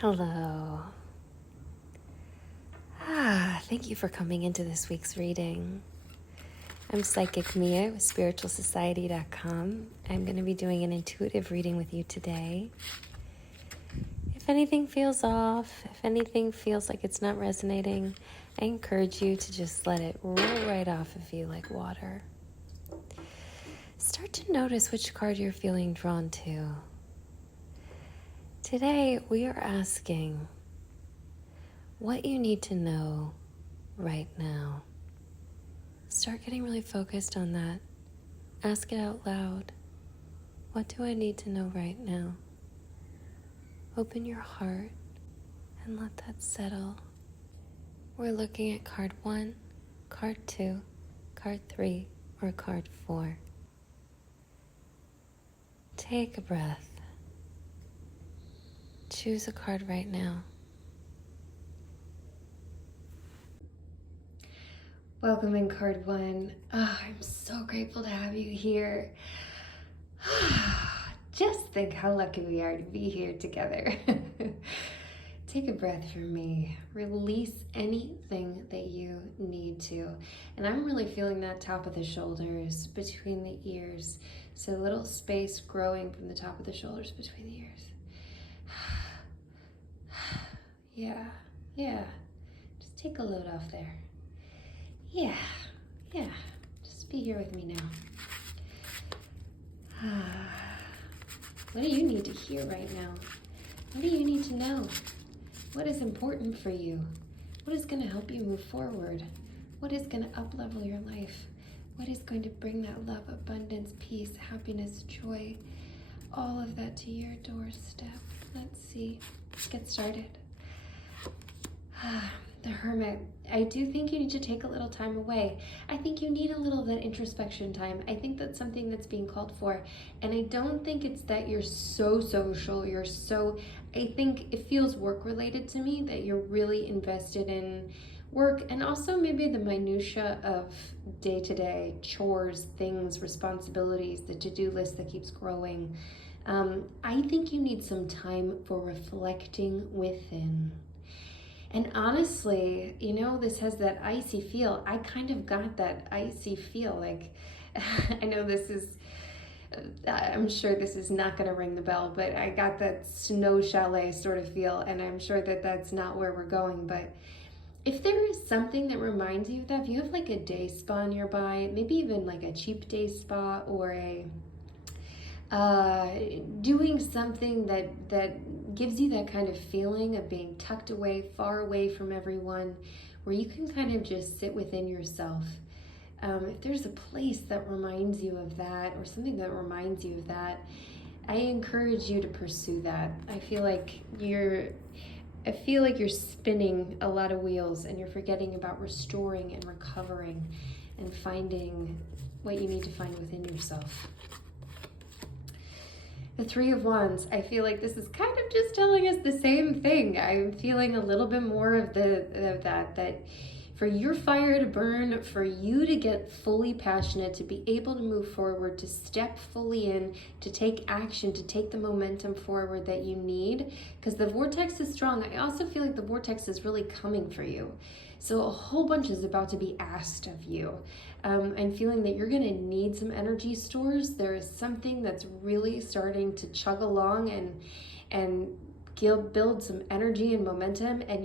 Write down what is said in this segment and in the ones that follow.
Hello. Thank you for coming into this week's reading. I'm Psychic Mia with SpiritualSociety.com. I'm going to be doing an intuitive reading with you today. If anything feels off, if anything feels like it's not resonating, I encourage you to just let it roll right off of you like water. Start to notice which card you're feeling drawn to. Today, we are asking what you need to know right now. Start getting really focused on that. Ask it out loud. What do I need to know right now? Open your heart and let that settle. We're looking at card 1, card 2, card 3, or card 4. Take a breath. Choose a card right now. Welcome in card 1. I'm so grateful to have you here. Just think how lucky we are to be here together. Take a breath for me. Release anything that you need to. And I'm really feeling that top of the shoulders between the ears. So a little space growing from the top of the shoulders between the ears. Yeah. Just take a load off there. Yeah. Just be here with me now. What do you need to hear right now? What do you need to know? What is important for you? What is going to help you move forward? What is going to up-level your life? What is going to bring that love, abundance, peace, happiness, joy, all of that to your doorstep? Let's see. Let's get started. The Hermit. I do think you need to take a little time away. I think you need a little of that introspection time. I think that's something that's being called for. And I don't think it's that you're so social, I think it feels work related to me, that you're really invested in work and also maybe the minutia of day-to-day chores, things, responsibilities, the to-do list that keeps growing. I think you need some time for reflecting within. And honestly, this has that icy feel. I kind of got that icy feel. Like, I know I'm sure this is not going to ring the bell, but I got that snow chalet sort of feel, and I'm sure that that's not where we're going. But if there is something that reminds you of that, if you have like a day spa nearby, maybe even like a cheap day spa or doing something that gives you that kind of feeling of being tucked away, far away from everyone, where you can kind of just sit within yourself. If there's a place that reminds you of that or something that reminds you of that, I encourage you to pursue that. I feel like you're spinning a lot of wheels and you're forgetting about restoring and recovering and finding what you need to find within yourself. The Three of Wands, I feel like this is kind of just telling us the same thing. I'm feeling a little bit more of that for your fire to burn, for you to get fully passionate, to be able to move forward, to step fully in, to take action, to take the momentum forward that you need, because the vortex is strong. I also feel like the vortex is really coming for you. So a whole bunch is about to be asked of you. I'm feeling that you're going to need some energy stores. There is something that's really starting to chug along and build some energy and momentum, and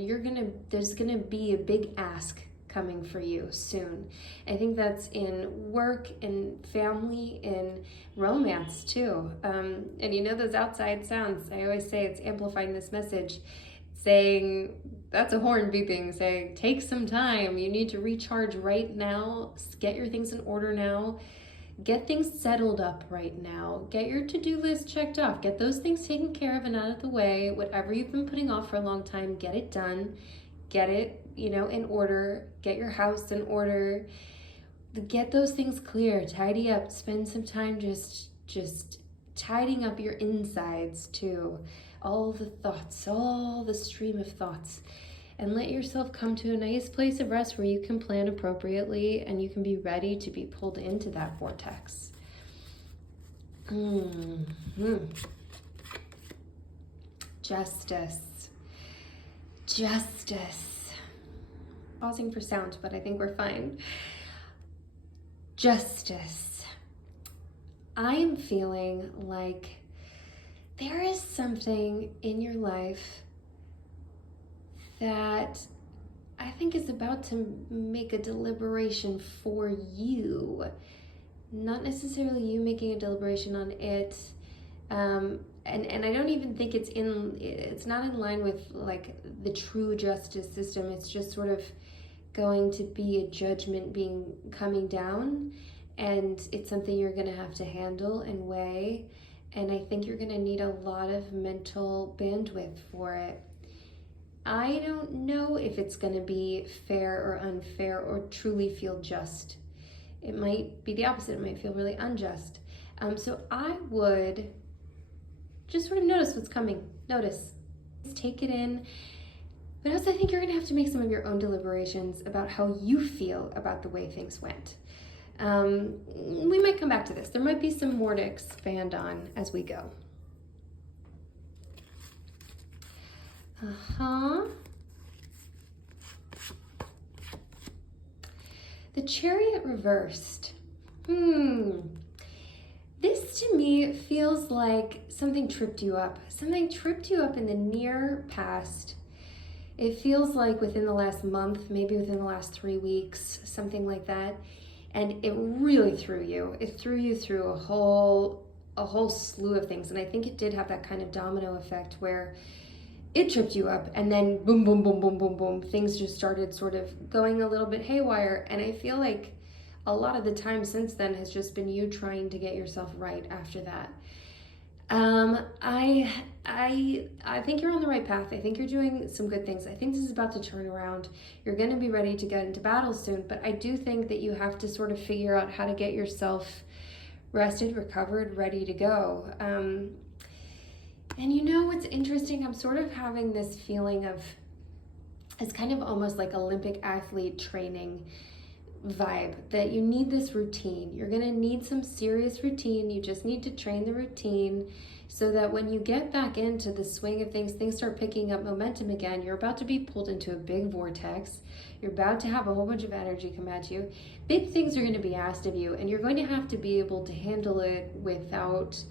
there's going to be a big ask coming for you soon. I think that's in work, in family, in romance too. And those outside sounds, I always say it's amplifying this message, saying, that's a horn beeping, saying, take some time. You need to recharge right now. Get your things in order now. Get things settled up right now. Get your to-do list checked off. Get those things taken care of and out of the way. Whatever you've been putting off for a long time, get it done. Get it, in order. Get your house in order. Get those things clear. Tidy up. Spend some time just tidying up your insides too. All the thoughts, all the stream of thoughts. And let yourself come to a nice place of rest where you can plan appropriately and you can be ready to be pulled into that vortex. Justice. Justice. Pausing for sound, but I think we're fine. Justice. I am feeling like there is something in your life that I think is about to make a deliberation for you. Not necessarily you making a deliberation on it. And I don't even think it's not in line with like the true justice system. It's just sort of going to be a judgment coming down, and it's something you're going to have to handle and weigh. And I think you're going to need a lot of mental bandwidth for it. I don't know if it's going to be fair or unfair or truly feel just. It might be the opposite. It might feel really unjust. So I would just sort of notice what's coming. Notice. Just take it in. But also I think you're going to have to make some of your own deliberations about how you feel about the way things went. We might come back to this. There might be some more to expand on as we go. The Chariot reversed. This to me feels like something tripped you up. Something tripped you up in the near past. It feels like within the last month, maybe within the last 3 weeks, something like that. And it really threw you. It threw you through a whole slew of things. And I think it did have that kind of domino effect where it tripped you up and then boom, boom, boom, boom, boom, boom. Things just started sort of going a little bit haywire. And I feel like a lot of the time since then has just been you trying to get yourself right after that. I think you're on the right path. I think you're doing some good things. I think this is about to turn around. You're going to be ready to get into battle soon, but I do think that you have to sort of figure out how to get yourself rested, recovered, ready to go. And you know what's interesting? I'm sort of having this feeling of, it's kind of almost like Olympic athlete training vibe, that you need this routine. You're going to need some serious routine. You just need to train the routine so that when you get back into the swing of things, things start picking up momentum again. You're about to be pulled into a big vortex. You're about to have a whole bunch of energy come at you. Big things are going to be asked of you, and you're going to have to be able to handle it without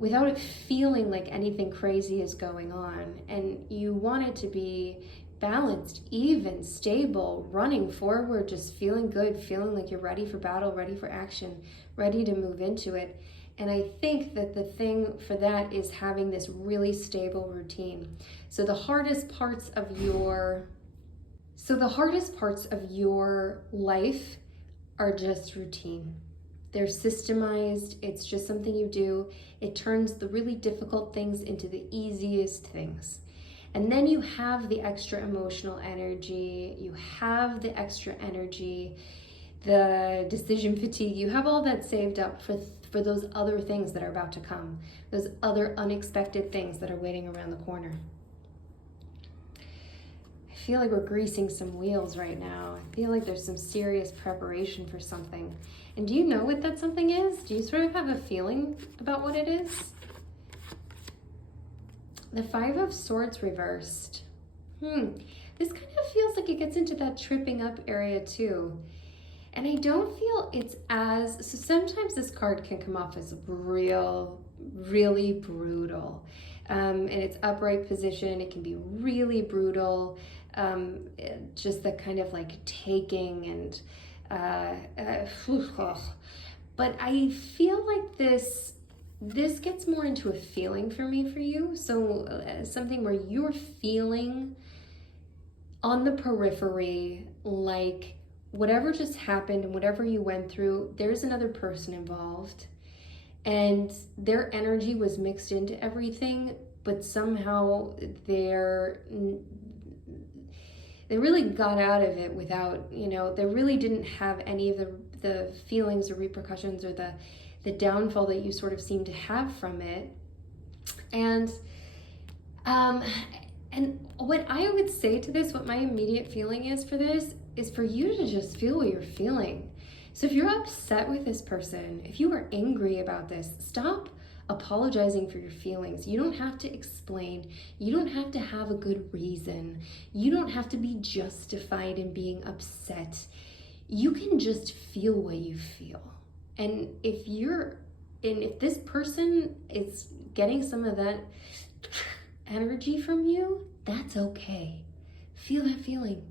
it feeling like anything crazy is going on. And you want it to be balanced, even, stable, running forward, just feeling good, feeling like you're ready for battle, ready for action, ready to move into it. And I think that the thing for that is having this really stable routine. So the hardest parts of your life are just routine. They're systemized. It's just something you do. It turns the really difficult things into the easiest things. And then you have the extra emotional energy, you have the extra energy, the decision fatigue, you have all that saved up for those other things that are about to come, those other unexpected things that are waiting around the corner. I feel like we're greasing some wheels right now. I feel like there's some serious preparation for something. And do you know what that something is? Do you sort of have a feeling about what it is? The Five of Swords reversed. This kind of feels like it gets into that tripping up area too. And I don't feel it's so sometimes this card can come off as really brutal. In its upright position, it can be really brutal. Just the kind of like taking and, but I feel like this gets more into a feeling for you. So something where you're feeling on the periphery, like whatever just happened and whatever you went through, there's another person involved and their energy was mixed into everything, but somehow they really got out of it without, they really didn't have any of the feelings or repercussions or the downfall that you sort of seem to have from it. And what I would say to this, what my immediate feeling is for this, is for you to just feel what you're feeling. So if you're upset with this person, if you are angry about this, stop apologizing for your feelings. You don't have to explain. You don't have to have a good reason. You don't have to be justified in being upset. You can just feel what you feel. And if this person is getting some of that energy from you, that's okay. Feel that feeling.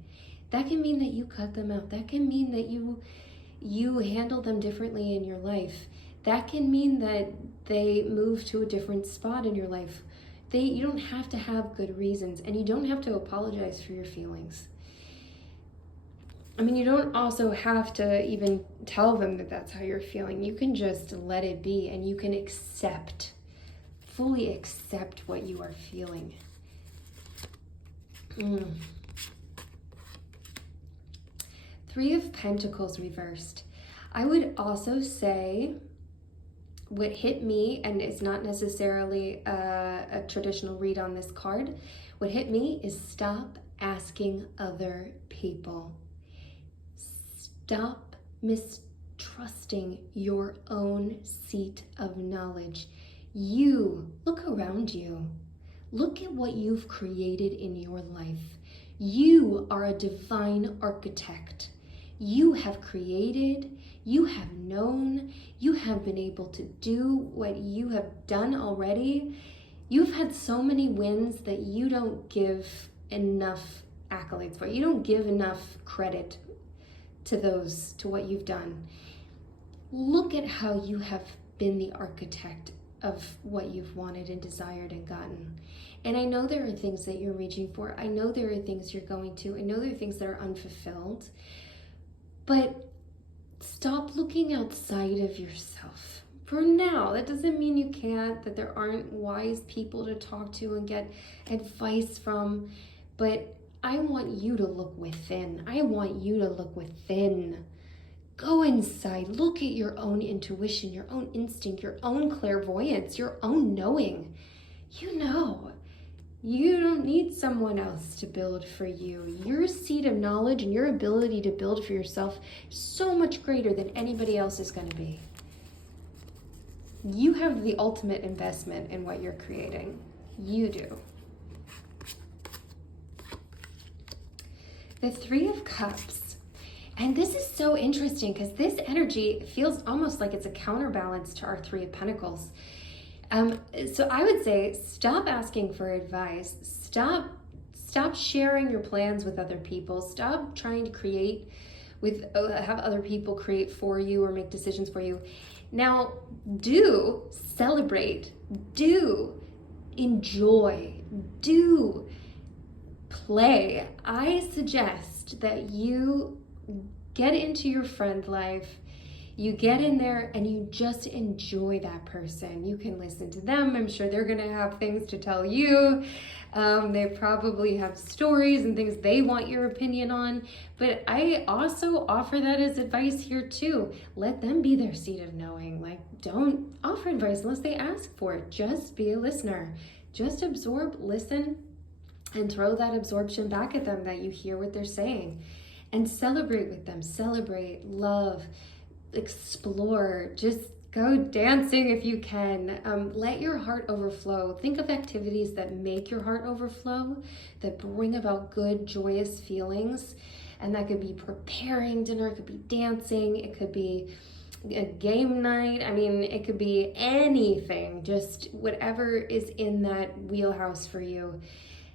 That can mean that you cut them out. That can mean that you handle them differently in your life. That can mean that they move to a different spot in your life. You don't have to have good reasons, and you don't have to apologize for your feelings. I mean, you don't also have to even tell them that that's how you're feeling. You can just let it be, and you can fully accept what you are feeling. Three of Pentacles reversed. I would also say what hit me, and it's not necessarily a traditional read on this card, what hit me is stop asking other people. Stop mistrusting your own seat of knowledge. You, look around you. Look at what you've created in your life. You are a divine architect. You have created, you have known, you have been able to do what you have done already. You've had so many wins that you don't give enough accolades for. You don't give enough credit to what you've done. Look at how you have been the architect of what you've wanted and desired and gotten. And I know there are things that you're reaching for. I know there are things you're going to. I know there are things that are unfulfilled. But stop looking outside of yourself. For now, that doesn't mean you can't, that there aren't wise people to talk to and get advice from, but I want you to look within. I want you to look within. Go inside, look at your own intuition, your own instinct, your own clairvoyance, your own knowing. You know. You don't need someone else to build for you. Your seat of knowledge and your ability to build for yourself is so much greater than anybody else is going to be. You have the ultimate investment in what you're creating. You do. The Three of Cups. And this is so interesting because this energy feels almost like it's a counterbalance to our Three of Pentacles. So I would say stop asking for advice. Stop sharing your plans with other people. Stop trying to have other people create for you or make decisions for you. Now, do celebrate, do enjoy, do play. I suggest that you get into your friend life. You get in there and you just enjoy that person. You can listen to them. I'm sure they're going to have things to tell you. They probably have stories and things they want your opinion on. But I also offer that as advice here too. Let them be their seat of knowing. Like, don't offer advice unless they ask for it. Just be a listener. Just absorb, listen, and throw that absorption back at them that you hear what they're saying. And celebrate with them. Celebrate, love, explore, just go dancing if you can. Let your heart overflow. Think of activities that make your heart overflow, that bring about good, joyous feelings. And that could be preparing dinner, it could be dancing, it could be a game night. I mean, it could be anything, just whatever is in that wheelhouse for you.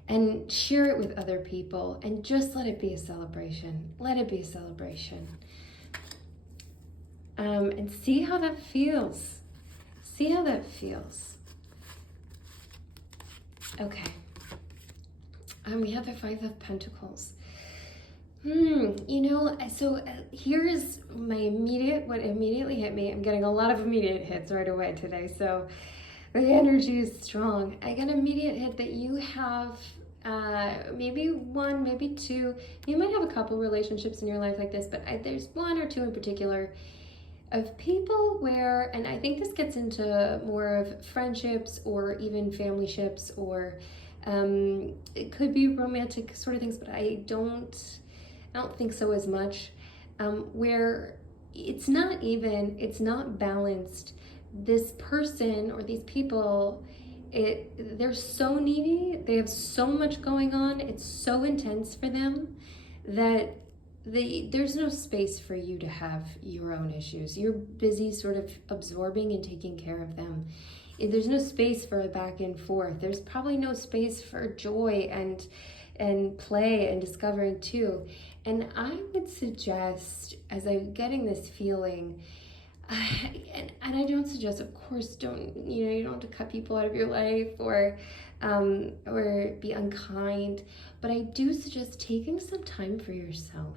And share it with other people and just let it be a celebration. Let it be a celebration. And see how that feels. See how that feels. Okay. We have the Five of Pentacles. Here's what immediately hit me. I'm getting a lot of immediate hits right away today, so the energy is strong. I get an immediate hit that you have maybe one, maybe two. You might have a couple relationships in your life like this, but there's one or two in particular of people where, and I think this gets into more of friendships or even family ships, or it could be romantic sort of things, but I don't think so as much, where it's not balanced this person or these people, they're so needy, they have so much going on, it's so intense for them that there's no space for you to have your own issues. You're busy sort of absorbing and taking care of them. There's no space for a back and forth. There's probably no space for joy and play and discovering too. And I would suggest, as I'm getting this feeling, and I don't suggest, of course, you don't have to cut people out of your life or be unkind, but I do suggest taking some time for yourself.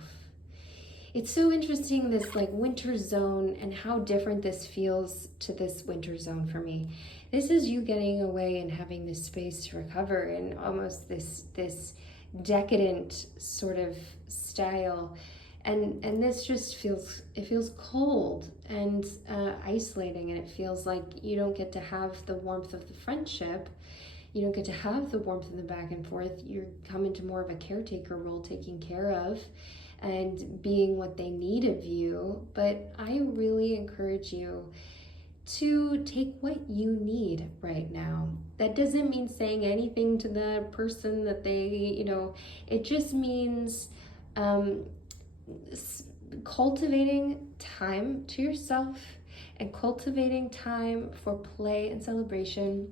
It's so interesting, this like winter zone, and how different this feels to this winter zone for me. This is you getting away and having this space to recover in almost this decadent sort of style. And this just feels cold and isolating, and it feels like you don't get to have the warmth of the friendship. You don't get to have the warmth of the back and forth. You're coming to more of a caretaker role, taking care of and being what they need of you. But I really encourage you to take what you need right now. That doesn't mean saying anything to the person that they, it just means cultivating time to yourself and cultivating time for play and celebration,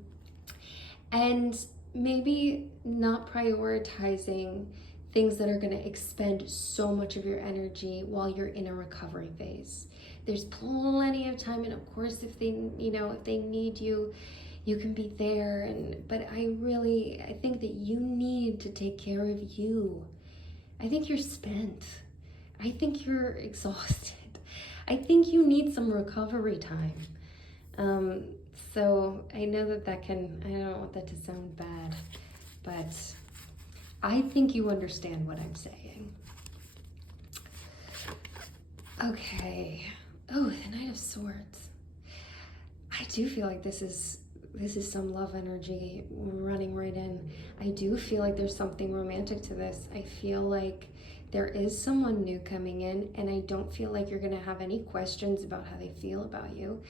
and maybe not prioritizing things that are going to expend so much of your energy while you're in a recovery phase. There's plenty of time, and of course if they need you, you can be there, but I think that you need to take care of you. I think you're spent. I think you're exhausted. I think you need some recovery time. So I know I don't want that to sound bad, but I think you understand what I'm saying. Okay. Oh, the Knight of Swords. I do feel like this is some love energy running right in. I do feel like there's something romantic to this. I feel like there is someone new coming in, and I don't feel like you're going to have any questions about how they feel about you.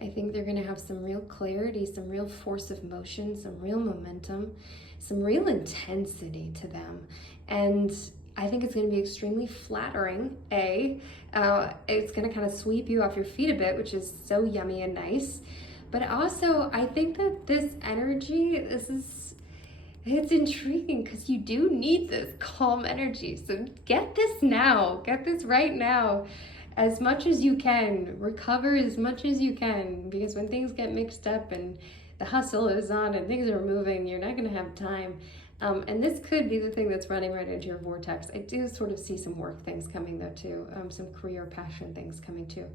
I think they're going to have some real clarity, some real force of motion, some real momentum, some real intensity to them. And I think it's going to be extremely flattering. It's going to kind of sweep you off your feet a bit, which is so yummy and nice. But also, I think that this energy, it's intriguing because you do need this calm energy. So get this now. Get this right now. As much as you can. Recover as much as you can. Because when things get mixed up and the hustle is on and things are moving, you're not going to have time. And this could be the thing that's running right into your vortex. I do sort of see some work things coming though too. Some career passion things coming too.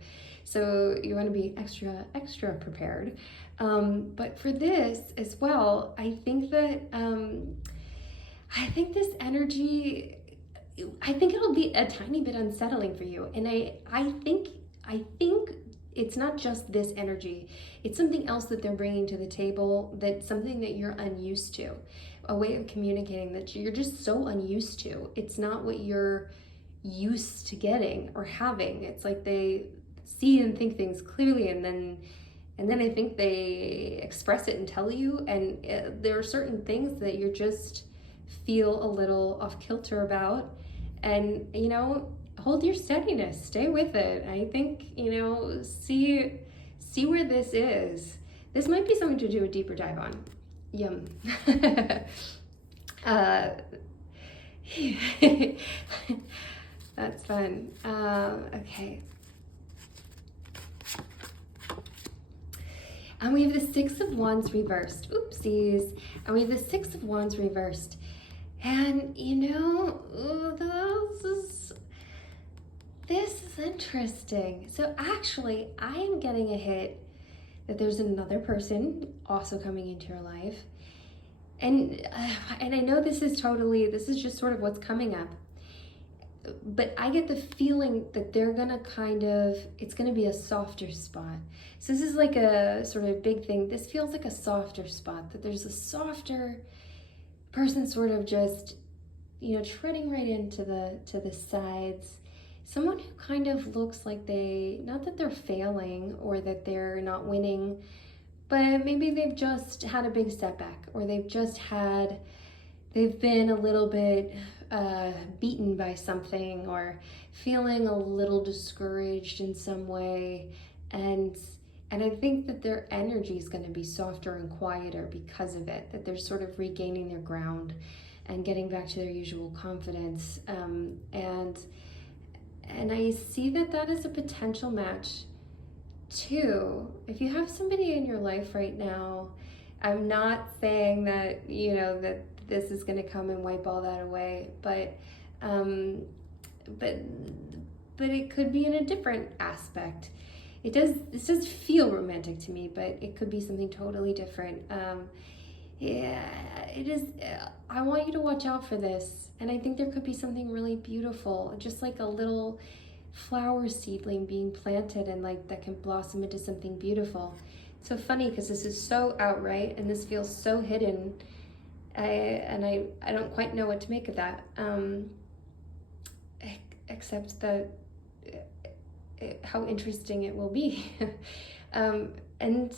So you want to be extra prepared. But for this as well, I think that this energy, I think it'll be a tiny bit unsettling for you. And I think it's not just this energy. It's something else that they're bringing to the table, that's something that you're unused to. A way of communicating that you're just so unused to. It's not what you're used to getting or having. It's like they see and think things clearly, and then I think they express it and tell you, and there are certain things that you just feel a little off kilter about, and hold your steadiness, stay with it. I think see where this is. This might be something to do a deeper dive on. Yum. That's fun. Okay. And we have the Six of Wands reversed. Oopsies. And we have the Six of Wands reversed. And this is interesting. So actually, I am getting a hit that there's another person also coming into your life. And I know this is just sort of what's coming up. But I get the feeling that they're gonna it's gonna be a softer spot. So this is like a sort of big thing. This feels like a softer spot, that there's a softer person sort of just, treading right into the sides, someone who kind of looks like not that they're failing or that they're not winning, but maybe they've just had a big setback, or they've been a little bit beaten by something, or feeling a little discouraged in some way. And I think that their energy is going to be softer and quieter because of it, that they're sort of regaining their ground and getting back to their usual confidence. And I see that is a potential match too. If you have somebody in your life right now, I'm not saying that, that this is going to come and wipe all that away, but it could be in a different aspect. This does feel romantic to me, but it could be something totally different. Yeah, it is. I want you to watch out for this, and I think there could be something really beautiful, just like a little flower seedling being planted, and like that can blossom into something beautiful. It's so funny because this is so outright, and this feels so hidden. I don't quite know what to make of that, except that how interesting it will be. And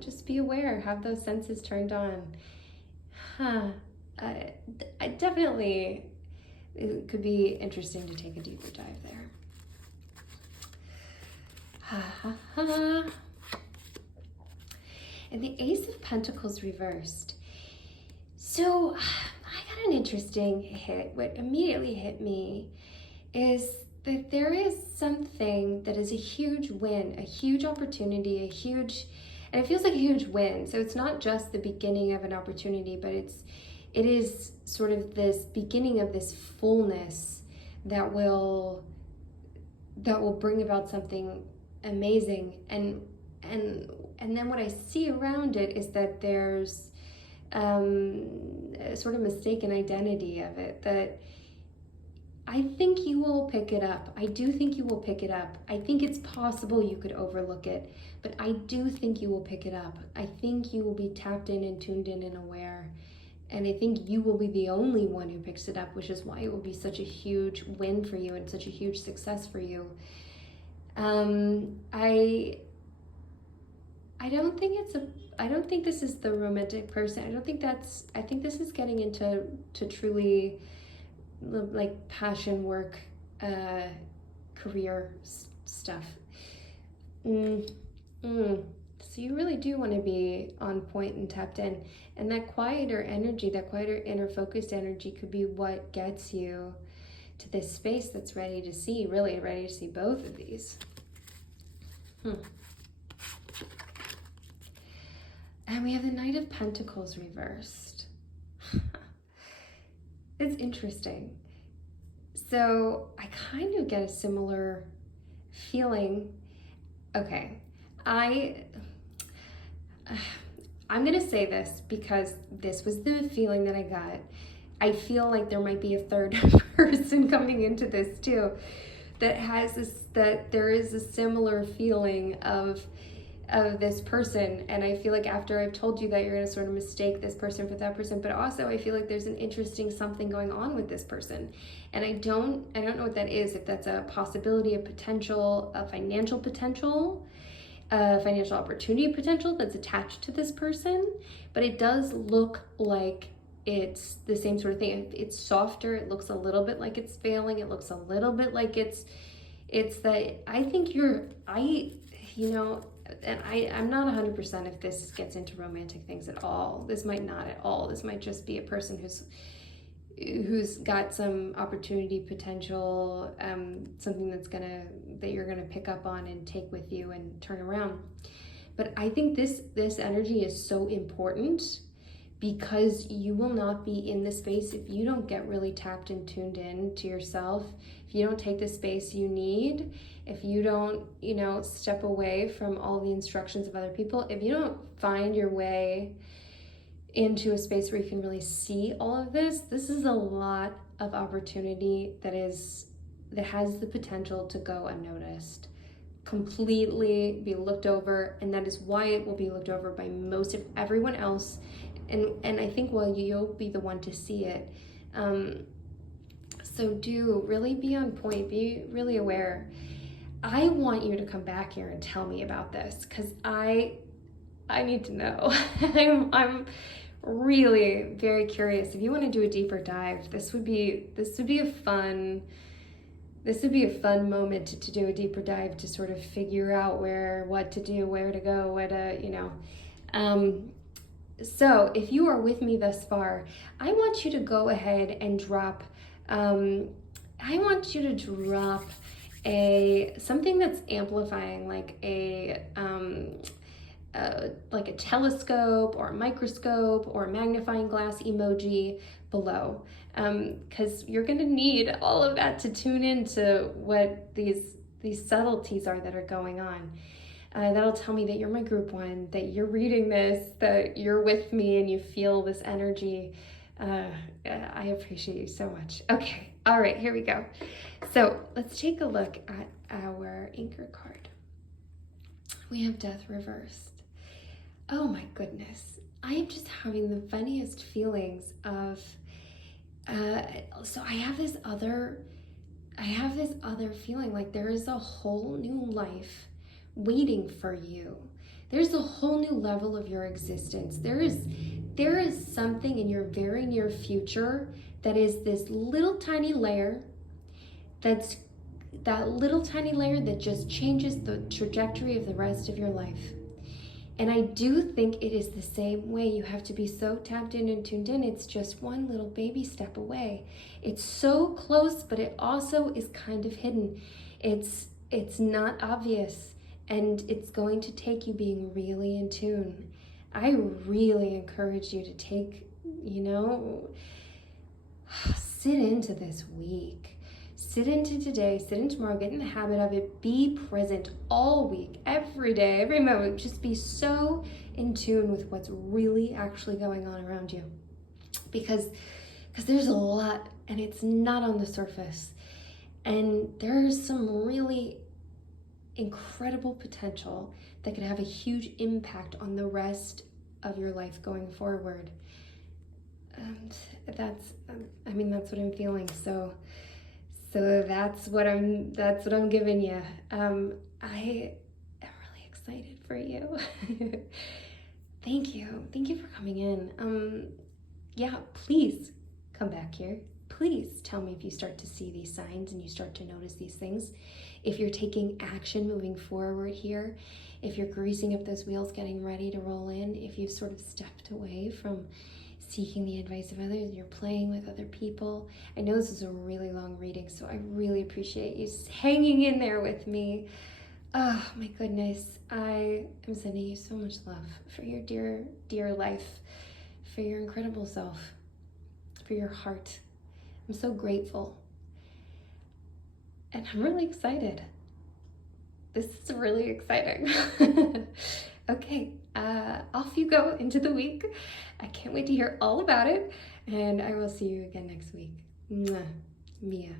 just be aware, have those senses turned on. I definitely, it could be interesting to take a deeper dive there. And the Ace of Pentacles reversed. So I got an interesting hit. What immediately hit me is that there is something that is a huge win, a huge opportunity, and it feels like a huge win. So it's not just the beginning of an opportunity, but it is sort of this beginning of this fullness that will bring about something amazing. And then what I see around it is that there's a sort of mistaken identity of it, that I think you will pick it up. I do think you will pick it up. I think it's possible you could overlook it, but I do think you will pick it up. I think you will be tapped in and tuned in and aware. And I think you will be the only one who picks it up, which is why it will be such a huge win for you and such a huge success for you. I don't think this is the romantic person. I think this is getting into truly like passion work, career stuff. So you really do want to be on point and tapped in. And that quieter energy, that quieter inner focused energy could be what gets you to this space that's ready to see both of these. And we have the Knight of Pentacles reversed. It's interesting. So I kind of get a similar feeling. Okay, I'm gonna say this because this was the feeling that I got. I feel like there might be a third person coming into this too, that there is a similar feeling of this person. And I feel like after I've told you that, you're going to sort of mistake this person for that person, but also I feel like there's an interesting something going on with this person. And I don't know what that is, if that's a possibility, a potential, a financial potential, a financial opportunity potential that's attached to this person, but it does look like it's the same sort of thing. It's softer. It looks a little bit like it's failing. It looks a little bit like it's that I think and I'm not 100% if this gets into romantic things at all. This might not at all. This might just be a person who's got some opportunity potential, something that you're gonna pick up on and take with you and turn around. But I think this energy is so important, because you will not be in the space if you don't get really tapped and tuned in to yourself, if you don't take the space you need, if you don't, step away from all the instructions of other people, if you don't find your way into a space where you can really see all of this is a lot of opportunity that has the potential to go unnoticed, completely be looked over, and that is why it will be looked over by most of everyone else. And I think, well, you'll be the one to see it. So do really be on point, be really aware. I want you to come back here and tell me about this, because I need to know. I'm really very curious. If you want to do a deeper dive, this would be a fun moment to do a deeper dive, to sort of figure out what to do, where to go, so if you are with me thus far, I want you to go ahead and drop, something that's amplifying, like a telescope or a microscope or a magnifying glass emoji below, because you're going to need all of that to tune into what these subtleties are that are going on. That'll tell me that you're my group one, that you're reading this, that you're with me and you feel this energy. I appreciate you so much. Okay, all right, here we go. So let's take a look at our anchor card. We have Death reversed. Oh my goodness. I am just having the funniest feelings of, so I have this other feeling, like there is a whole new life waiting for you. There's a whole new level of your existence. There is something in your very near future that is this little tiny layer, that just changes the trajectory of the rest of your life. And I do think it is the same way. You have to be so tapped in and tuned in. It's just one little baby step away. It's so close, but it also is kind of hidden. It's not obvious, and it's going to take you being really in tune. I really encourage you to sit into this week. Sit into today, sit in tomorrow, get in the habit of it. Be present all week, every day, every moment. Just be so in tune with what's really actually going on around you. Because there's a lot, and it's not on the surface. And there's some really incredible potential that could have a huge impact on the rest of your life going forward. And that's what I'm feeling. So that's what I'm giving you. I am really excited for you. Thank you for coming in. Please come back here. Please tell me if you start to see these signs and you start to notice these things. If you're taking action moving forward here, if you're greasing up those wheels, getting ready to roll in, if you've sort of stepped away from seeking the advice of others, you're playing with other people. I know this is a really long reading, so I really appreciate you hanging in there with me. Oh my goodness, I am sending you so much love for your dear, dear life, for your incredible self, for your heart. I'm so grateful. And I'm really excited. This is really exciting. Okay, off you go into the week. I can't wait to hear all about it, and I will see you again next week. Mwah. Mia.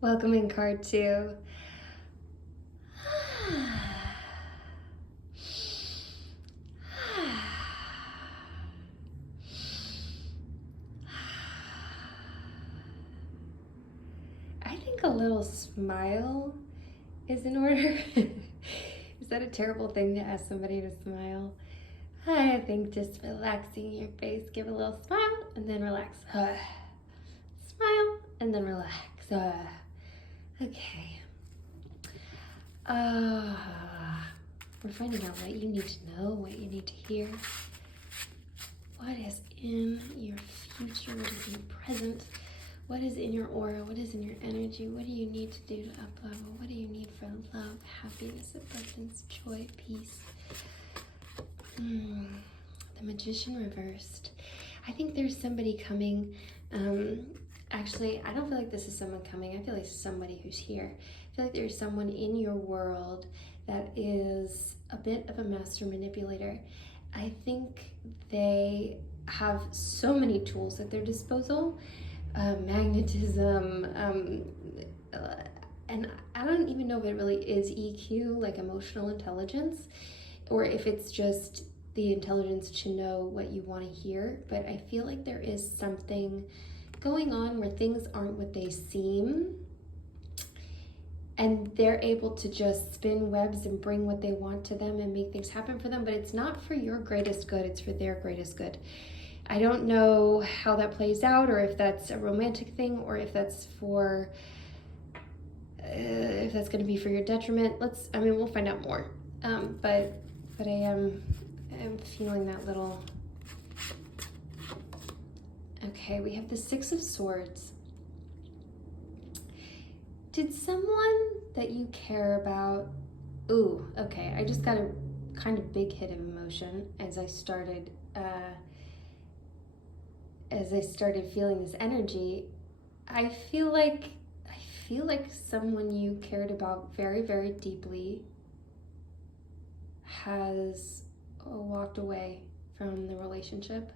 Welcome in card 2. I think a little smile is in order. Is that a terrible thing to ask somebody to smile? I think just relaxing your face, give a little smile and then relax. Smile and then relax. Okay. We're finding out what you need to know, what you need to hear. What is in your future? What is in your present? What is in your aura? What is in your energy? What do you need to do to up-level? What do you need for love, happiness, abundance, joy, peace? The Magician reversed. I think there's somebody coming. Actually, I don't feel like this is someone coming. I feel like somebody who's here. I feel like there's someone in your world that is a bit of a master manipulator. I think they have so many tools at their disposal. Magnetism, and I don't even know if it really is EQ, like emotional intelligence, or if it's just the intelligence to know what you want to hear. But I feel like there is something going on where things aren't what they seem, and they're able to just spin webs and bring what they want to them and make things happen for them, but it's not for your greatest good, it's for their greatest good. I don't know how that plays out, or if that's a romantic thing, or if that's for if that's going to be for your detriment. We'll find out more. But I am feeling that little. Okay, we have the Six of Swords. Did someone that you care about, okay, I just got a kind of big hit of emotion as I started feeling this energy. I feel like someone you cared about very, very deeply has walked away from the relationship,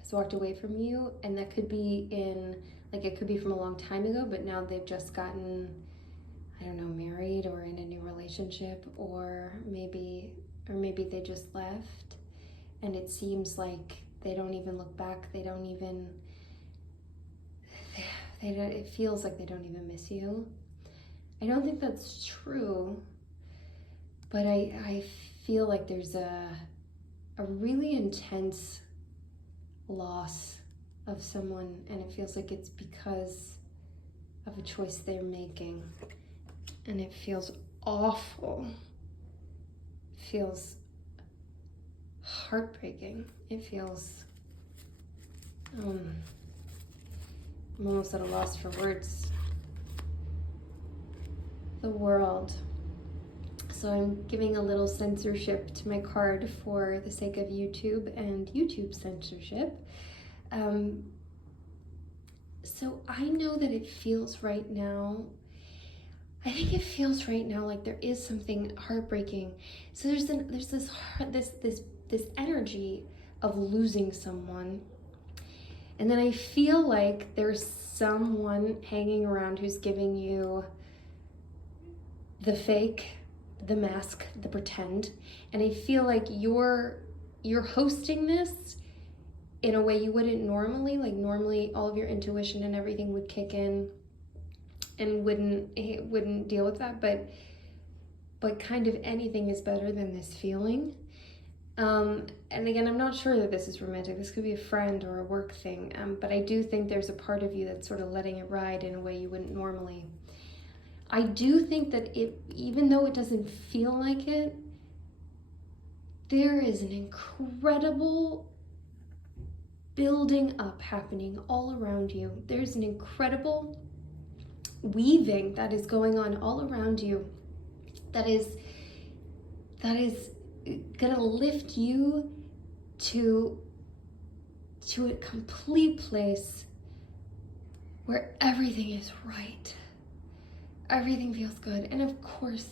has walked away from you, and that could be it could be from a long time ago, but now they've just gotten, I don't know, married or in a new relationship, or maybe they just left, and it seems like they don't even look back, it feels like they don't even miss you. I don't think that's true, but I feel like there's a really intense loss of someone, and it feels like it's because of a choice they're making, and it feels awful. It feels heartbreaking. It feels I'm almost at a loss for words. The World. So I'm giving a little censorship to my card for the sake of YouTube and YouTube censorship. So I know that it feels right now, I think it feels right now like there is something heartbreaking. So there's this energy of losing someone. And then I feel like there's someone hanging around who's giving you the fake, the mask, the pretend. And I feel like you're hosting this in a way you wouldn't normally. Like normally all of your intuition and everything would kick in and wouldn't deal with that, but kind of anything is better than this feeling. And again, I'm not sure that this is romantic. This could be a friend or a work thing, but I do think there's a part of you that's sort of letting it ride in a way you wouldn't normally. I do think that even though it doesn't feel like it, there is an incredible building up happening all around you. There's an incredible weaving that is going on all around you that is gonna lift you to a complete place where everything is right. Everything feels good. And of course,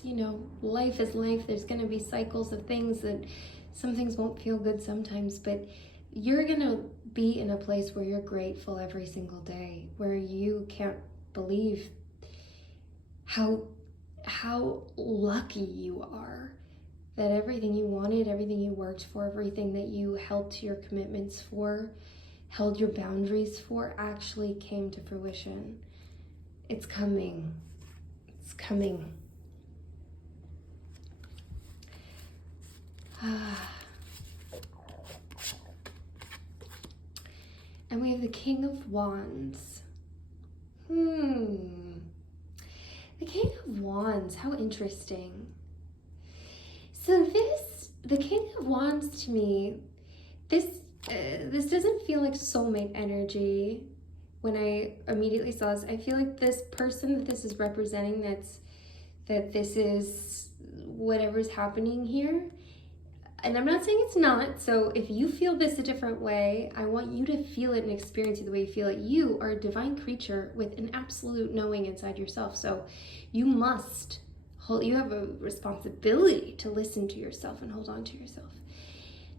life is life. There's gonna be cycles of things that some things won't feel good sometimes, but you're gonna be in a place where you're grateful every single day, where you can't believe how lucky you are that everything you wanted, everything you worked for, everything that you held to your commitments for, held your boundaries for, actually came to fruition. It's coming. It's coming. And we have the King of Wands. The King of Wands, how interesting. So the King of Wands to me, this doesn't feel like soulmate energy. When I immediately saw this, I feel like this person that this is representing, that this is whatever's happening here. And I'm not saying it's not, so if you feel this a different way, I want you to feel it and experience it the way you feel it. You are a divine creature with an absolute knowing inside yourself, so you have a responsibility to listen to yourself and hold on to yourself.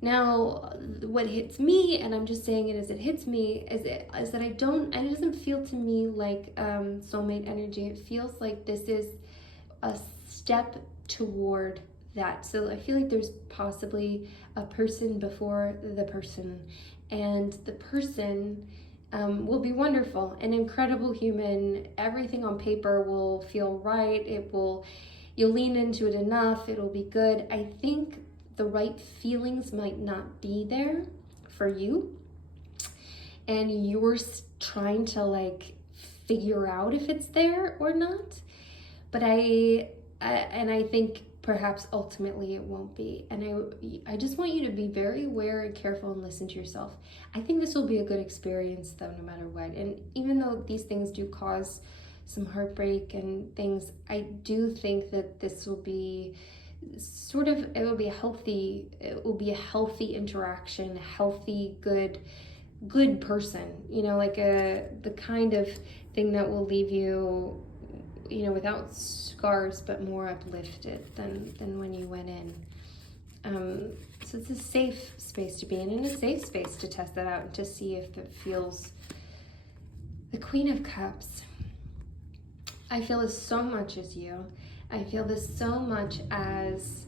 Now, what hits me, and I'm just saying it as it hits me, is that it doesn't feel to me like soulmate energy. It feels like this is a step toward that. So I feel like there's possibly a person before the person, and the person will be wonderful, an incredible human. Everything on paper will feel right. You'll lean into it enough. It'll be good. I think the right feelings might not be there for you, and you're trying to like figure out if it's there or not. But I think perhaps ultimately it won't be. And I just want you to be very aware and careful and listen to yourself. I think this will be a good experience though, no matter what. And even though these things do cause some heartbreak and things, I do think that this will be it will be a healthy interaction, a healthy, good person, like the kind of thing that will leave you, without scars, but more uplifted than when you went in. So it's a safe space to be in, and a safe space to test that out and to see if it feels. The Queen of Cups. I feel this so much as you. I feel this so much as,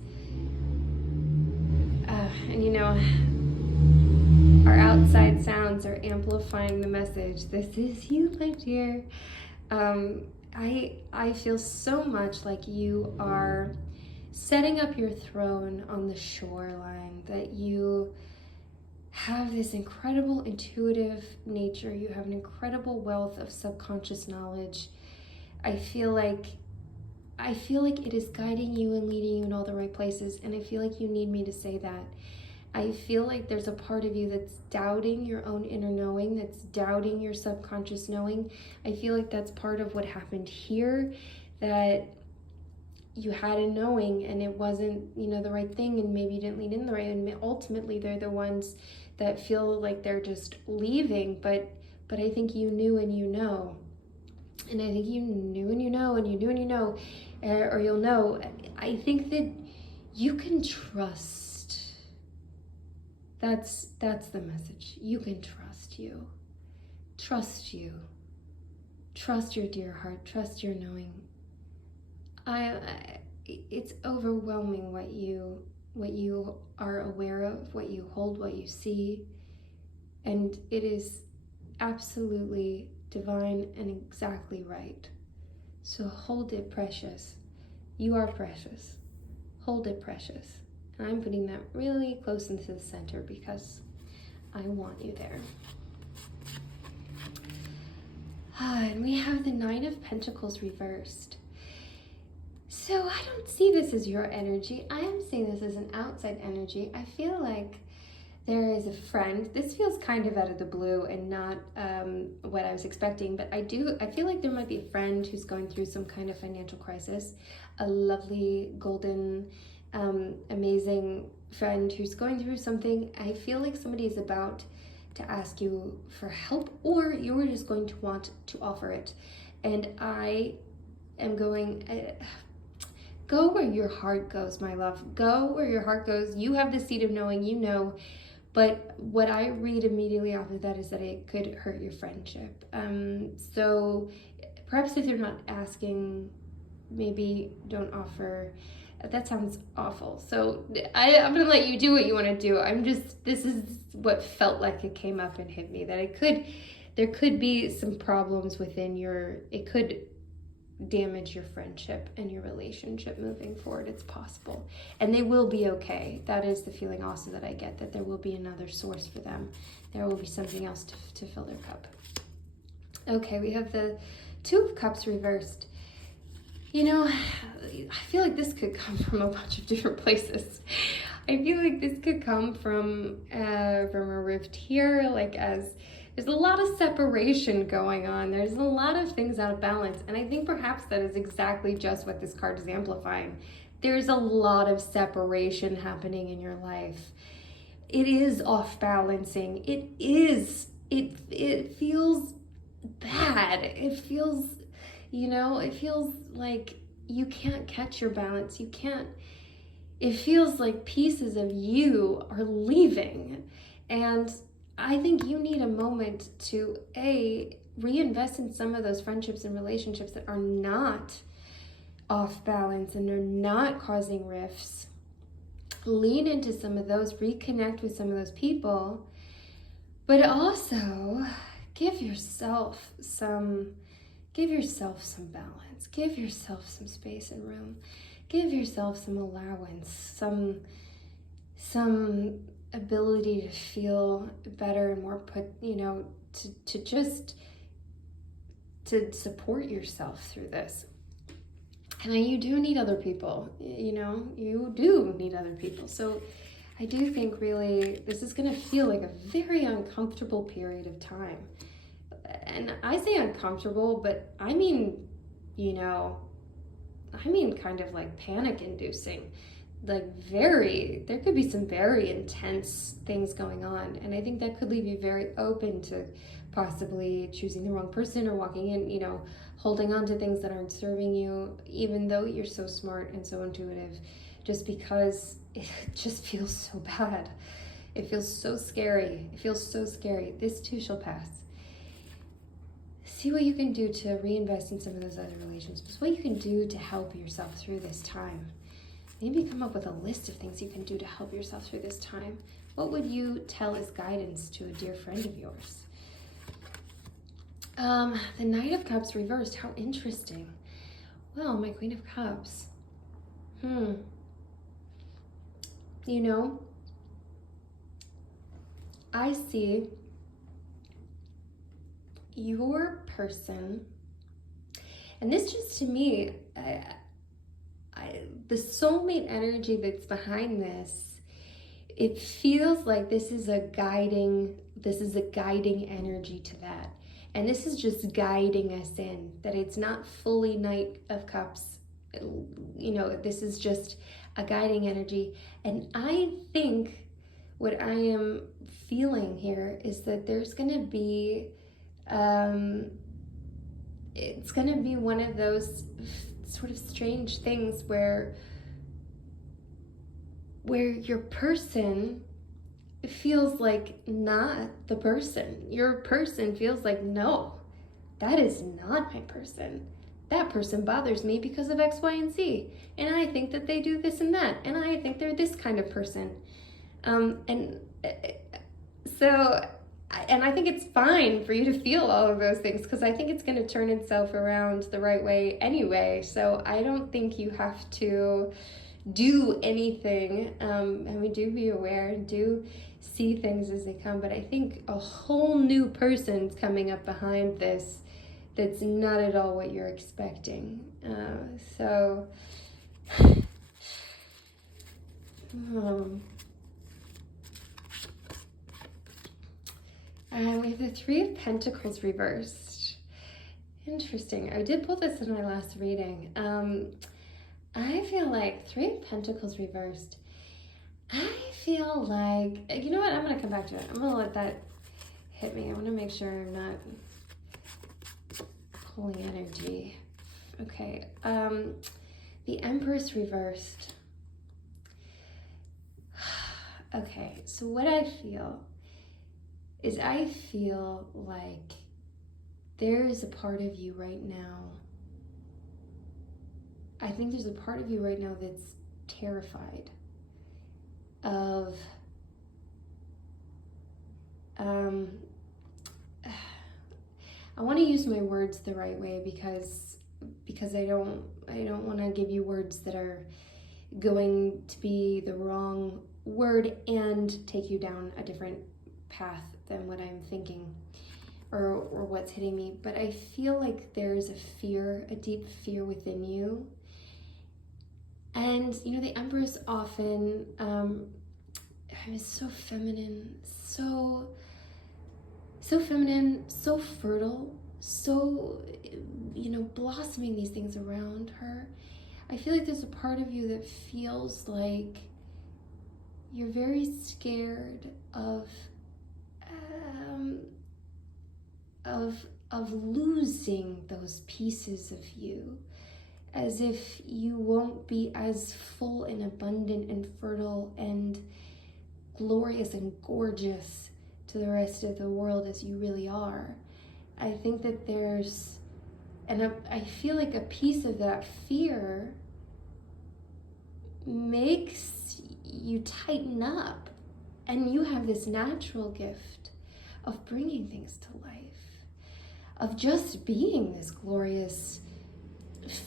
our outside sounds are amplifying the message. This is you, my dear. I feel so much like you are setting up your throne on the shoreline, that you have this incredible intuitive nature. You have an incredible wealth of subconscious knowledge. I feel like it is guiding you and leading you in all the right places, and I feel like you need me to say that. I feel like there's a part of you that's doubting your own inner knowing, that's doubting your subconscious knowing. I feel like that's part of what happened here, that you had a knowing and it wasn't, the right thing, and maybe you didn't lean in the right, and ultimately they're the ones that feel like they're just leaving, but I think you knew and you know. And I think you knew and you know, and you knew and you know, or you'll know. I think that you can trust. That's the message. You can trust you. Trust you. Trust your dear heart. Trust your knowing. It's overwhelming what you are aware of, what you hold, what you see, and it is absolutely divine and exactly right. So hold it precious. You are precious. Hold it precious. And I'm putting that really close into the center because I want you there. And we have the Nine of Pentacles reversed. So I don't see this as your energy. I am seeing this as an outside energy. I feel like there is a friend. This feels kind of out of the blue and not what I was expecting, but I feel like there might be a friend who's going through some kind of financial crisis, a lovely, golden, amazing friend who's going through something. I feel like somebody is about to ask you for help, or you're just going to want to offer it. And I am going, go where your heart goes, my love. Go where your heart goes. You have the seed of knowing, you know. But what I read immediately off of that is that it could hurt your friendship. So perhaps if you're not asking, maybe don't offer. That sounds awful. So I'm going to let you do what you want to do. This is what felt like it came up and hit me, that there could be some problems within it could damage your friendship and your relationship moving forward. It's possible. And they will be okay. That is the feeling also that I get, that there will be another source for them. There will be something else to fill their cup. Okay, we have the Two of Cups reversed. I feel like this could come from a bunch of different places. I feel like this could come from a rift here, there's a lot of separation going on. There's a lot of things out of balance. And I think perhaps that is exactly just what this card is amplifying. There's a lot of separation happening in your life. It is off balancing. It feels bad. It feels like you can't catch your balance. It feels like pieces of you are leaving. And I think you need a moment to reinvest in some of those friendships and relationships that are not off balance and are not causing rifts. Lean into some of those, reconnect with some of those people, but also give yourself some balance. Give yourself some space and room. Give yourself some allowance, some ability to feel better and more to support yourself through this. And you do need other people, you do need other people. So I do think really this is going to feel like a very uncomfortable period of time. And I say uncomfortable, but I mean kind of like panic inducing. Like there could be some very intense things going on. And I think that could leave you very open to possibly choosing the wrong person or walking in, holding on to things that aren't serving you, even though you're so smart and so intuitive, just because it just feels so bad. It feels so scary. This too shall pass. See what you can do to reinvest in some of those other relationships, what you can do to help yourself through this time. Maybe come up with a list of things you can do to help yourself through this time. What would you tell as guidance to a dear friend of yours? The Knight of Cups reversed. How interesting. Well, my Queen of Cups. I see your person, and this just to me, the soulmate energy that's behind this, it feels like this is a guiding energy to that. And this is just guiding us in, that it's not fully Knight of Cups. This is just a guiding energy. And I think what I am feeling here is that there's going to be, it's going to be one of those sort of strange things where your person feels like not the person. Your person feels like, no, that is not my person. That person bothers me because of X, Y, and Z. And I think that they do this and that. And I think they're this kind of person. And I think it's fine for you to feel all of those things, because I think it's going to turn itself around the right way anyway. So I don't think you have to do anything. Do be aware, do see things as they come. But I think a whole new person's coming up behind this that's not at all what you're expecting. We have the Three of Pentacles reversed. Interesting. I did pull this in my last reading. I feel like Three of Pentacles reversed. I feel like, you know what? I'm going to come back to it. I'm going to let that hit me. I want to make sure I'm not pulling energy. Okay. The Empress reversed. Okay. So what I feel is like there is a part of you right now. I think there's a part of you right now that's terrified of I want to use my words the right way because I don't want to give you words that are going to be the wrong word and take you down a different path than what I'm thinking or what's hitting me. But I feel like there's a deep fear within you. And the Empress often is so feminine, so feminine, so fertile, so blossoming these things around her. I feel like there's a part of you that feels like you're very scared of losing those pieces of you, as if you won't be as full and abundant and fertile and glorious and gorgeous to the rest of the world as you really are. I think that I feel like a piece of that fear makes you tighten up, and you have this natural gift of bringing things to life, of just being this glorious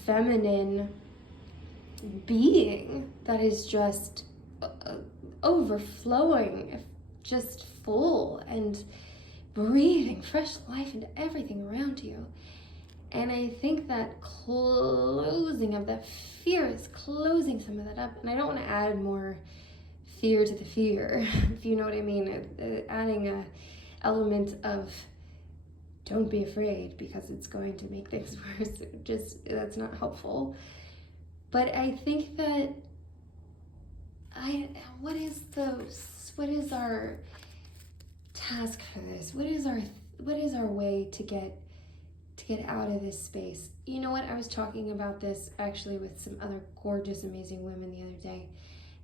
feminine being that is just overflowing, just full and breathing fresh life into everything around you. And I think that closing of that fear is closing some of that up. And I don't want to add more fear to the fear, if you know what I mean. Adding a element of don't be afraid because it's going to make things worse. Just, that's not helpful. But I think that what is our task for this? What is our way to get out of this space? You know what? I was talking about this actually with some other gorgeous, amazing women the other day.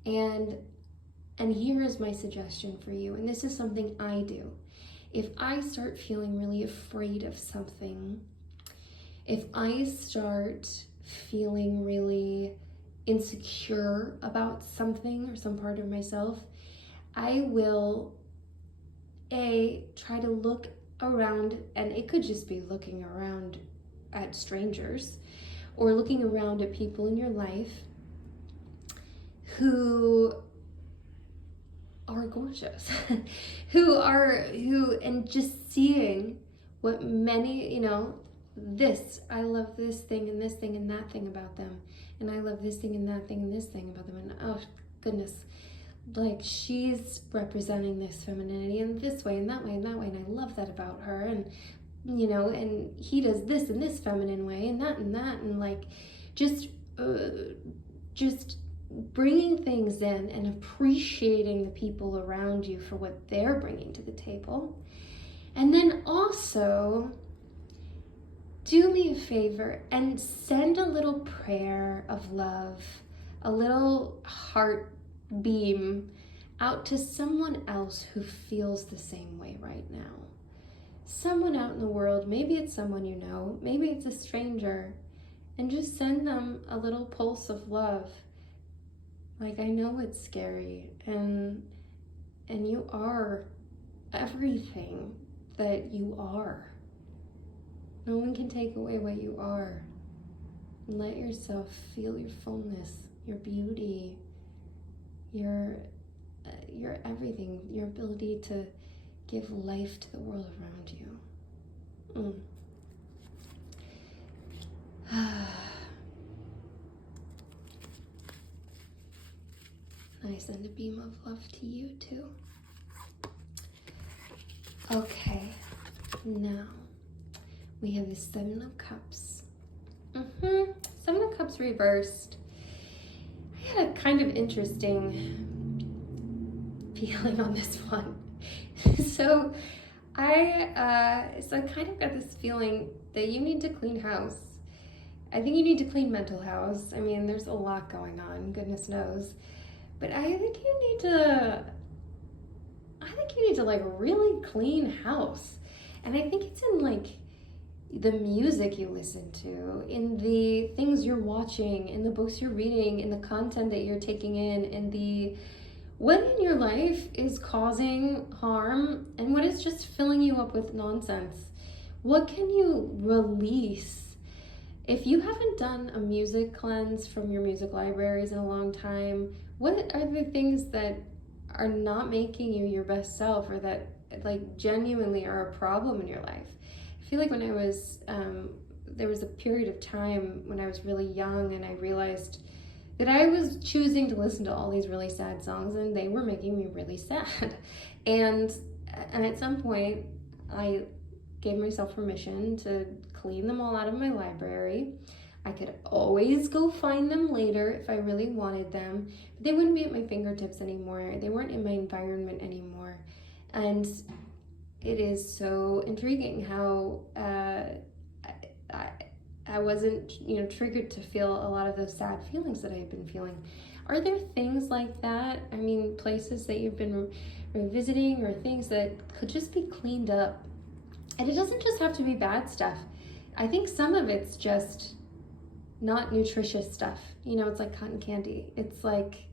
And here is my suggestion for you. And this is something I do. If I start feeling really afraid of something, if I start feeling really insecure about something or some part of myself, I will try to look around, and it could just be looking around at strangers or looking around at people in your life who are gorgeous, and just seeing what many, I love this thing and this thing and that thing about them, and I love this thing and that thing and this thing about them, and oh goodness, like she's representing this femininity in this way and that way and that way, and I love that about her, and and he does this in this feminine way and that, and like just bringing things in and appreciating the people around you for what they're bringing to the table. And then also do me a favor and send a little prayer of love, a little heart beam out to someone else who feels the same way right now. Someone out in the world, maybe it's someone you know, maybe it's a stranger, and just send them a little pulse of love. Like, I know it's scary, and you are everything that you are. No one can take away what you are. Let yourself feel your fullness, your beauty, your everything, your ability to give life to the world around you. I send a beam of love to you too. Okay, now we have the Seven of Cups. Seven of Cups reversed. I had a kind of interesting feeling on this one. So I kind of got this feeling that you need to clean house. I think you need to clean mental house. I mean, there's a lot going on, goodness knows. But I think you need to like really clean house. And I think it's in like the music you listen to, in the things you're watching, in the books you're reading, in the content that you're taking in what in your life is causing harm and what is just filling you up with nonsense. What can you release? If you haven't done a music cleanse from your music libraries in a long time, what are the things that are not making you your best self, or that like genuinely are a problem in your life? I feel like when I was, there was a period of time when I was really young and I realized that I was choosing to listen to all these really sad songs and they were making me really sad. And at some point I gave myself permission to clean them all out of my library. I could always go find them later if I really wanted them, but they wouldn't be at my fingertips anymore. They weren't in my environment anymore. And it is so intriguing how I wasn't, triggered to feel a lot of those sad feelings that I had been feeling. Are there things like that? I mean, places that you've been revisiting, or things that could just be cleaned up? And it doesn't just have to be bad stuff. I think some of it's just not nutritious stuff. It's like cotton candy. It's like,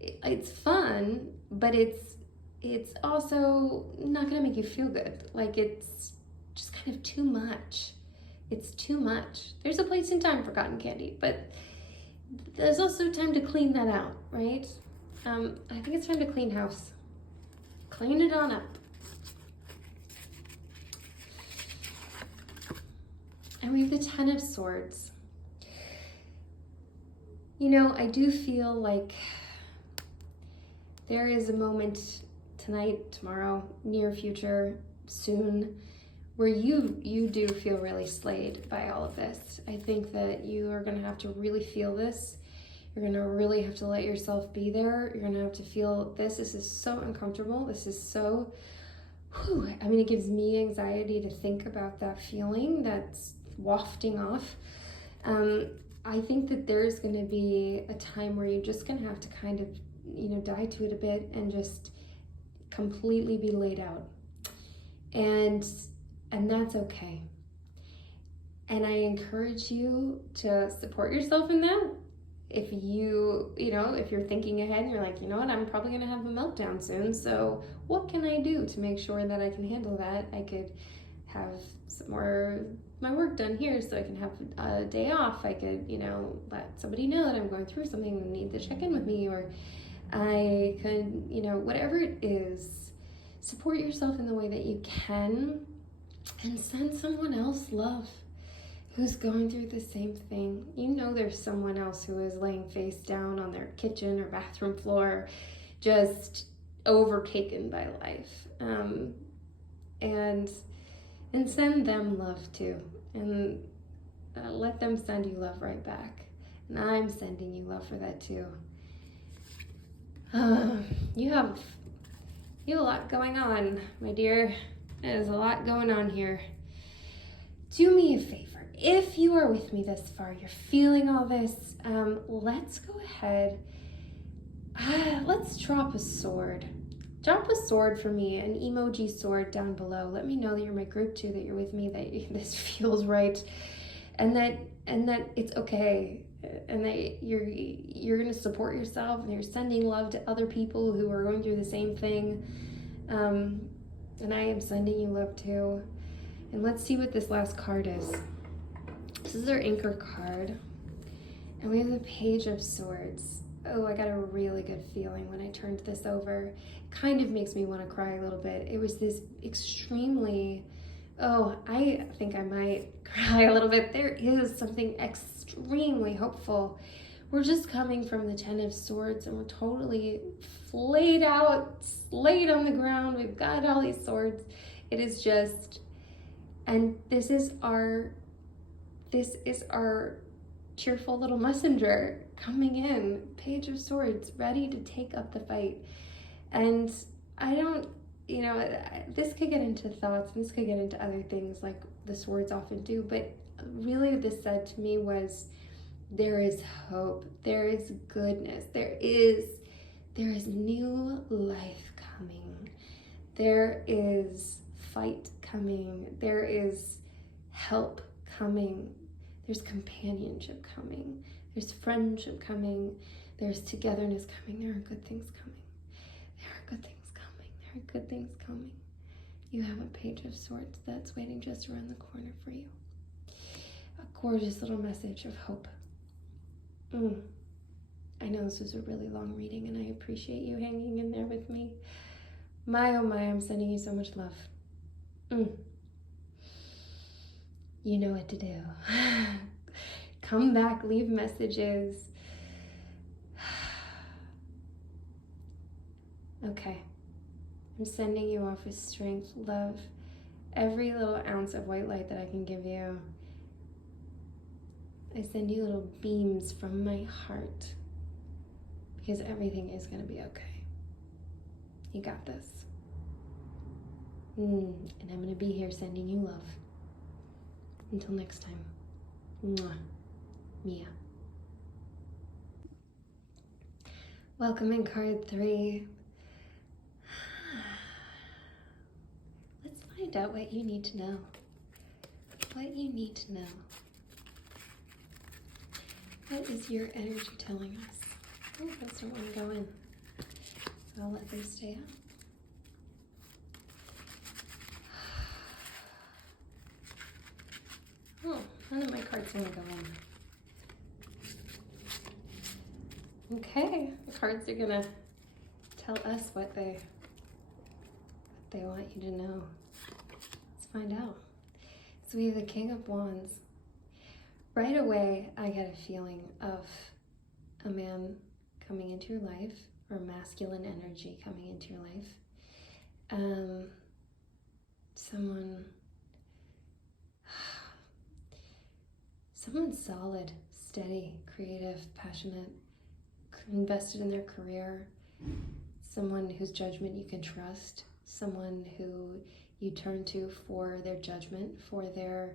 it's fun, but it's it's also not going to make you feel good. Like, it's just kind of too much. It's too much. There's a place and time for cotton candy, but there's also time to clean that out, right? I think it's time to clean house. Clean it on up. And we have the Ten of Swords. You know, I do feel like there is a moment tonight, tomorrow, near future, soon, where you do feel really slayed by all of this. I think that you are going to have to really feel this. You're going to really have to let yourself be there. You're going to have to feel this. This is so uncomfortable. This is so, I mean, it gives me anxiety to think about that feeling that's wafting off. I think that there's going to be a time where you're just going to have to kind of, die to it a bit and just completely be laid out. And that's okay. And I encourage you to support yourself in that. If if you're thinking ahead and you're like, you know what, I'm probably going to have a meltdown soon. So what can I do to make sure that I can handle that? I could have some more my work done here so I can have a day off. I could, let somebody know that I'm going through something and need to check in with me, or I could, whatever it is, support yourself in the way that you can and send someone else love who's going through the same thing. There's someone else who is laying face down on their kitchen or bathroom floor, just overtaken by life. And send them love too, and let them send you love right back. And I'm sending you love for that too. You have a lot going on, my dear. There's a lot going on here. Do me a favor. If you are with me this far, you're feeling all this, let's go ahead. Let's drop a sword. Drop a sword for me, an emoji sword down below. Let me know that you're my group too, that you're with me, that this feels right, and that it's okay, and that you're gonna support yourself, and you're sending love to other people who are going through the same thing. And I am sending you love too. And let's see what this last card is. This is our anchor card, and we have the Page of Swords. Oh, I got a really good feeling when I turned this over. Kind of makes me want to cry a little bit. It was this extremely, I think I might cry a little bit. There is something extremely hopeful. We're just coming from the Ten of Swords, and we're totally flayed out, slayed on the ground. We've got all these swords. It is just, and this is our cheerful little messenger coming in, Page of Swords, ready to take up the fight. And I don't, this could get into thoughts, and this could get into other things like the swords often do, but really what this said to me was, there is hope, there is goodness, there is new life coming, there is fight coming, there is help coming, there's companionship coming, there's friendship coming, there's togetherness coming, there are good things coming. There are good things coming. There are good things coming. You have a Page of Swords that's waiting just around the corner for you. A gorgeous little message of hope. I know this was a really long reading, and I appreciate you hanging in there with me. My, oh my, I'm sending you so much love. You know what to do. Come back, leave messages. Okay, I'm sending you off with strength, love, every little ounce of white light that I can give you. I send you little beams from my heart, because everything is going to be okay. You got this. And I'm going to be here sending you love. Until next time. Mwah. Mia. Welcome in card 3. Let's find out what you need to know. What you need to know. What is your energy telling us? Oh, those don't want to go in. So I'll let them stay up. None of my cards want to go in. Okay, the cards are gonna tell us what they want you to know. Let's find out. So we have the King of Wands. Right away, I get a feeling of a man coming into your life, or masculine energy coming into your life. Someone solid, steady, creative, passionate, invested in their career, someone whose judgment you can trust, someone who you turn to for their judgment, for their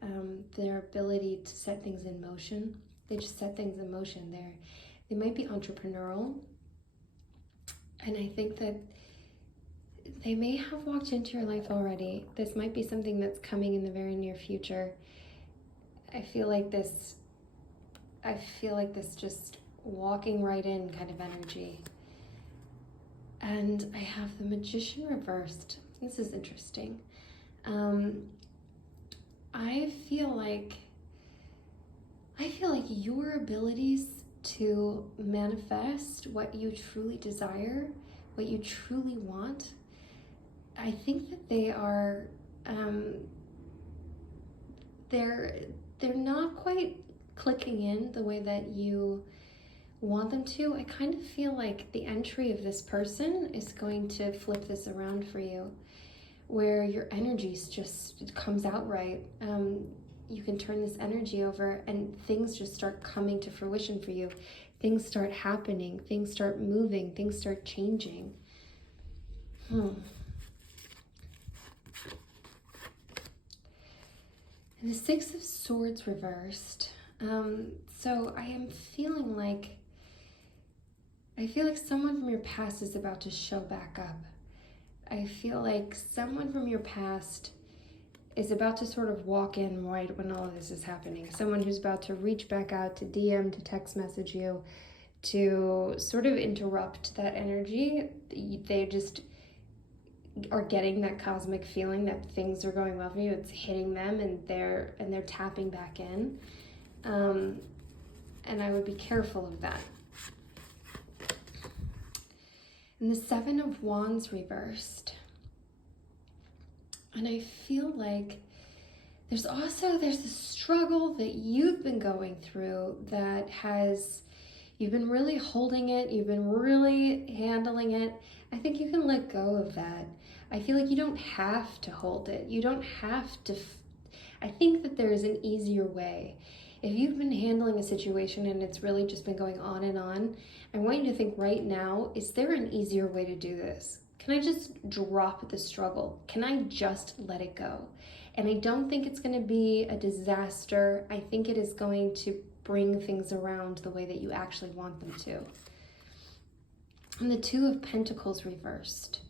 ability to set things in motion. They just set things in motion. They might be entrepreneurial, and I think that they may have walked into your life already. This might be something that's coming in the very near future. I feel like this just walking right in kind of energy. And I have the Magician reversed. This is interesting. I feel like your abilities to manifest what you truly desire, what you truly want, I think that they are, they're not quite clicking in the way that you want them to. I kind of feel like the entry of this person is going to flip this around for you, where your energies just, it comes out right. You can turn this energy over and things just start coming to fruition for you. Things start happening, things start moving, things start changing. And the Six of Swords reversed. So I am feeling like, someone from your past is about to show back up. I feel like someone from your past is about to sort of walk in right when all of this is happening. Someone who's about to reach back out, to DM, to text message you, to sort of interrupt that energy. They just are getting that cosmic feeling that things are going well for you. It's hitting them, and they're tapping back in. And I would be careful of that. And the Seven of Wands reversed. And I feel like there's a struggle that you've been going through that you've been really holding it, you've been really handling it. I think you can let go of that. I feel like you don't have to hold it. You don't have to. I think that there is an easier way. If you've been handling a situation and it's really just been going on and on, I want you to think right now, is there an easier way to do this? Can I just drop the struggle? Can I just let it go? And I don't think it's going to be a disaster. I think it is going to bring things around the way that you actually want them to. And the Two of Pentacles reversed.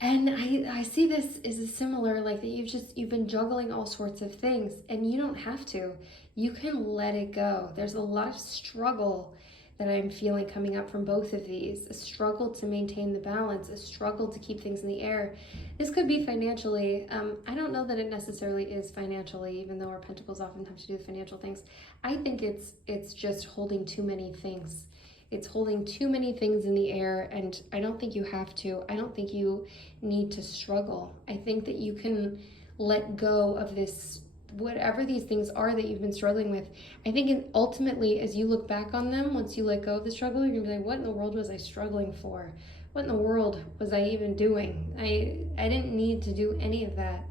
And I see this as a similar, like that you've been juggling all sorts of things, and you don't have to. You can let it go. There's a lot of struggle that I'm feeling coming up from both of these. A struggle to maintain the balance, a struggle to keep things in the air. This could be financially. I don't know that it necessarily is financially, even though our pentacles often have to do with financial things. I think it's just holding too many things. It's holding too many things in the air, and I don't think you have to. I don't think you need to struggle. I think that you can let go of this, whatever these things are that you've been struggling with. I think ultimately, as you look back on them, once you let go of the struggle, you're gonna be like, what in the world was I struggling for? What in the world was I even doing? I didn't need to do any of that.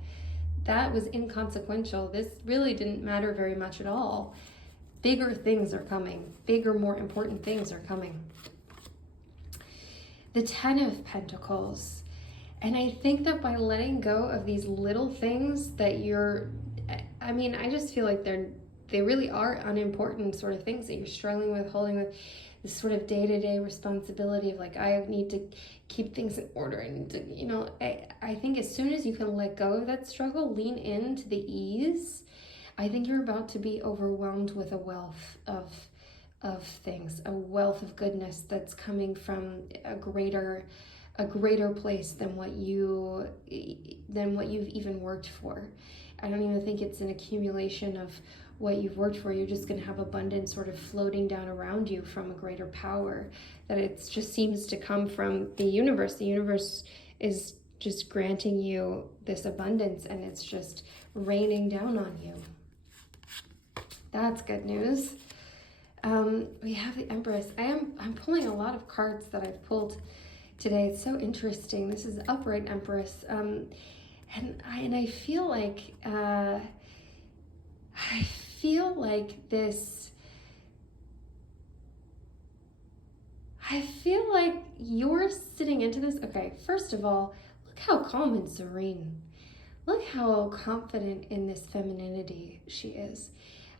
That was inconsequential. This really didn't matter very much at all. Bigger things are coming. Bigger, more important things are coming. The Ten of Pentacles. And I think that by letting go of these little things that I just feel like they really are unimportant sort of things that you're struggling with, holding with, this sort of day-to-day responsibility of like, I need to keep things in order. And, I think as soon as you can let go of that struggle, lean into the ease, I think you're about to be overwhelmed with a wealth of things, a wealth of goodness that's coming from a greater a greater place than what you've even worked for. I don't even think it's an accumulation of what you've worked for. You're just going to have abundance sort of floating down around you from a greater power, that it just seems to come from the universe. The universe is just granting you this abundance, and it's just raining down on you. That's good news. We have the Empress. I'm pulling a lot of cards that I've pulled today. It's so interesting. This is upright Empress. And I feel like this. I feel like you're sitting into this. Okay, first of all, look how calm and serene. Look how confident in this femininity she is.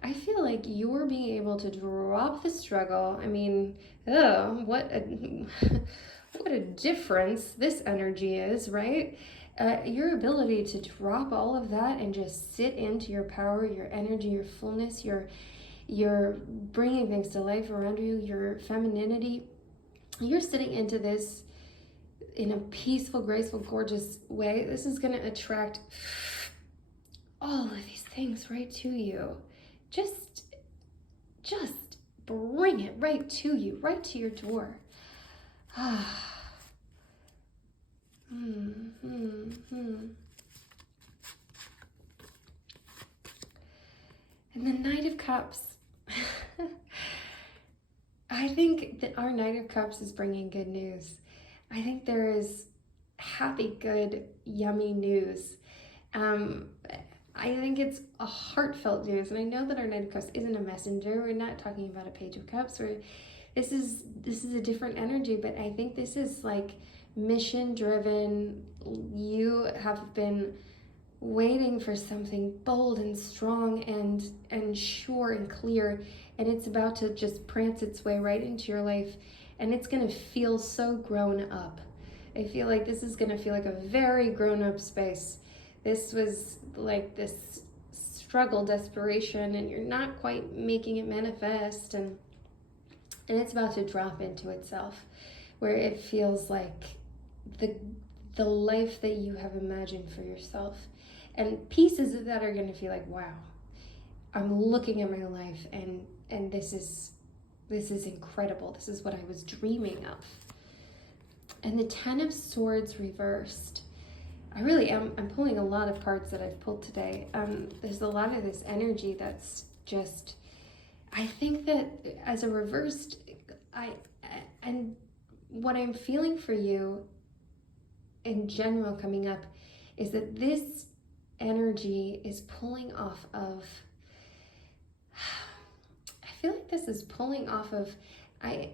I feel like you're being able to drop the struggle. I mean, what a difference this energy is, right? Your ability to drop all of that and just sit into your power, your energy, your fullness, your bringing things to life around you, your femininity. You're sitting into this in a peaceful, graceful, gorgeous way. This is going to attract all of these things right to you. Just bring it right to you, right to your door. And the Knight of Cups. I think that our Knight of Cups is bringing good news. I think there is happy, good, yummy news. I think it's a heartfelt news, and I know that our Knight of Cups isn't a messenger. We're not talking about a Page of Cups. This is a different energy, but I think this is like mission-driven. You have been waiting for something bold and strong and sure and clear, and it's about to just prance its way right into your life, and it's going to feel so grown up. I feel like this is going to feel like a very grown-up space. This was like this struggle, desperation, and you're not quite making it manifest, and it's about to drop into itself, where it feels like the life that you have imagined for yourself. And pieces of that are going to feel like, wow, I'm looking at my life, and this is incredible. This is what I was dreaming of. And the Ten of Swords reversed. I really am. I'm pulling a lot of cards that I've pulled today. There's a lot of this energy that's just, I think that as a reversed, and what I'm feeling for you in general coming up is that this energy is pulling off of, I feel like this is pulling off of, I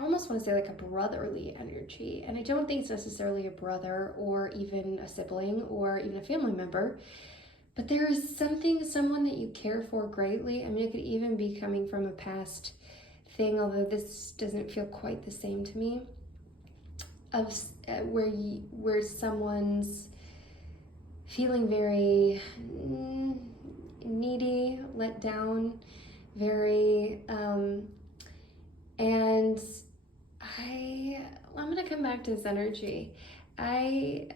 almost want to say like a brotherly energy, and I don't think it's necessarily a brother or even a sibling or even a family member, but there is someone that you care for greatly. I mean, it could even be coming from a past thing, although this doesn't feel quite the same to me, of where someone's feeling very needy, let down, very and I'm gonna come back to this energy. I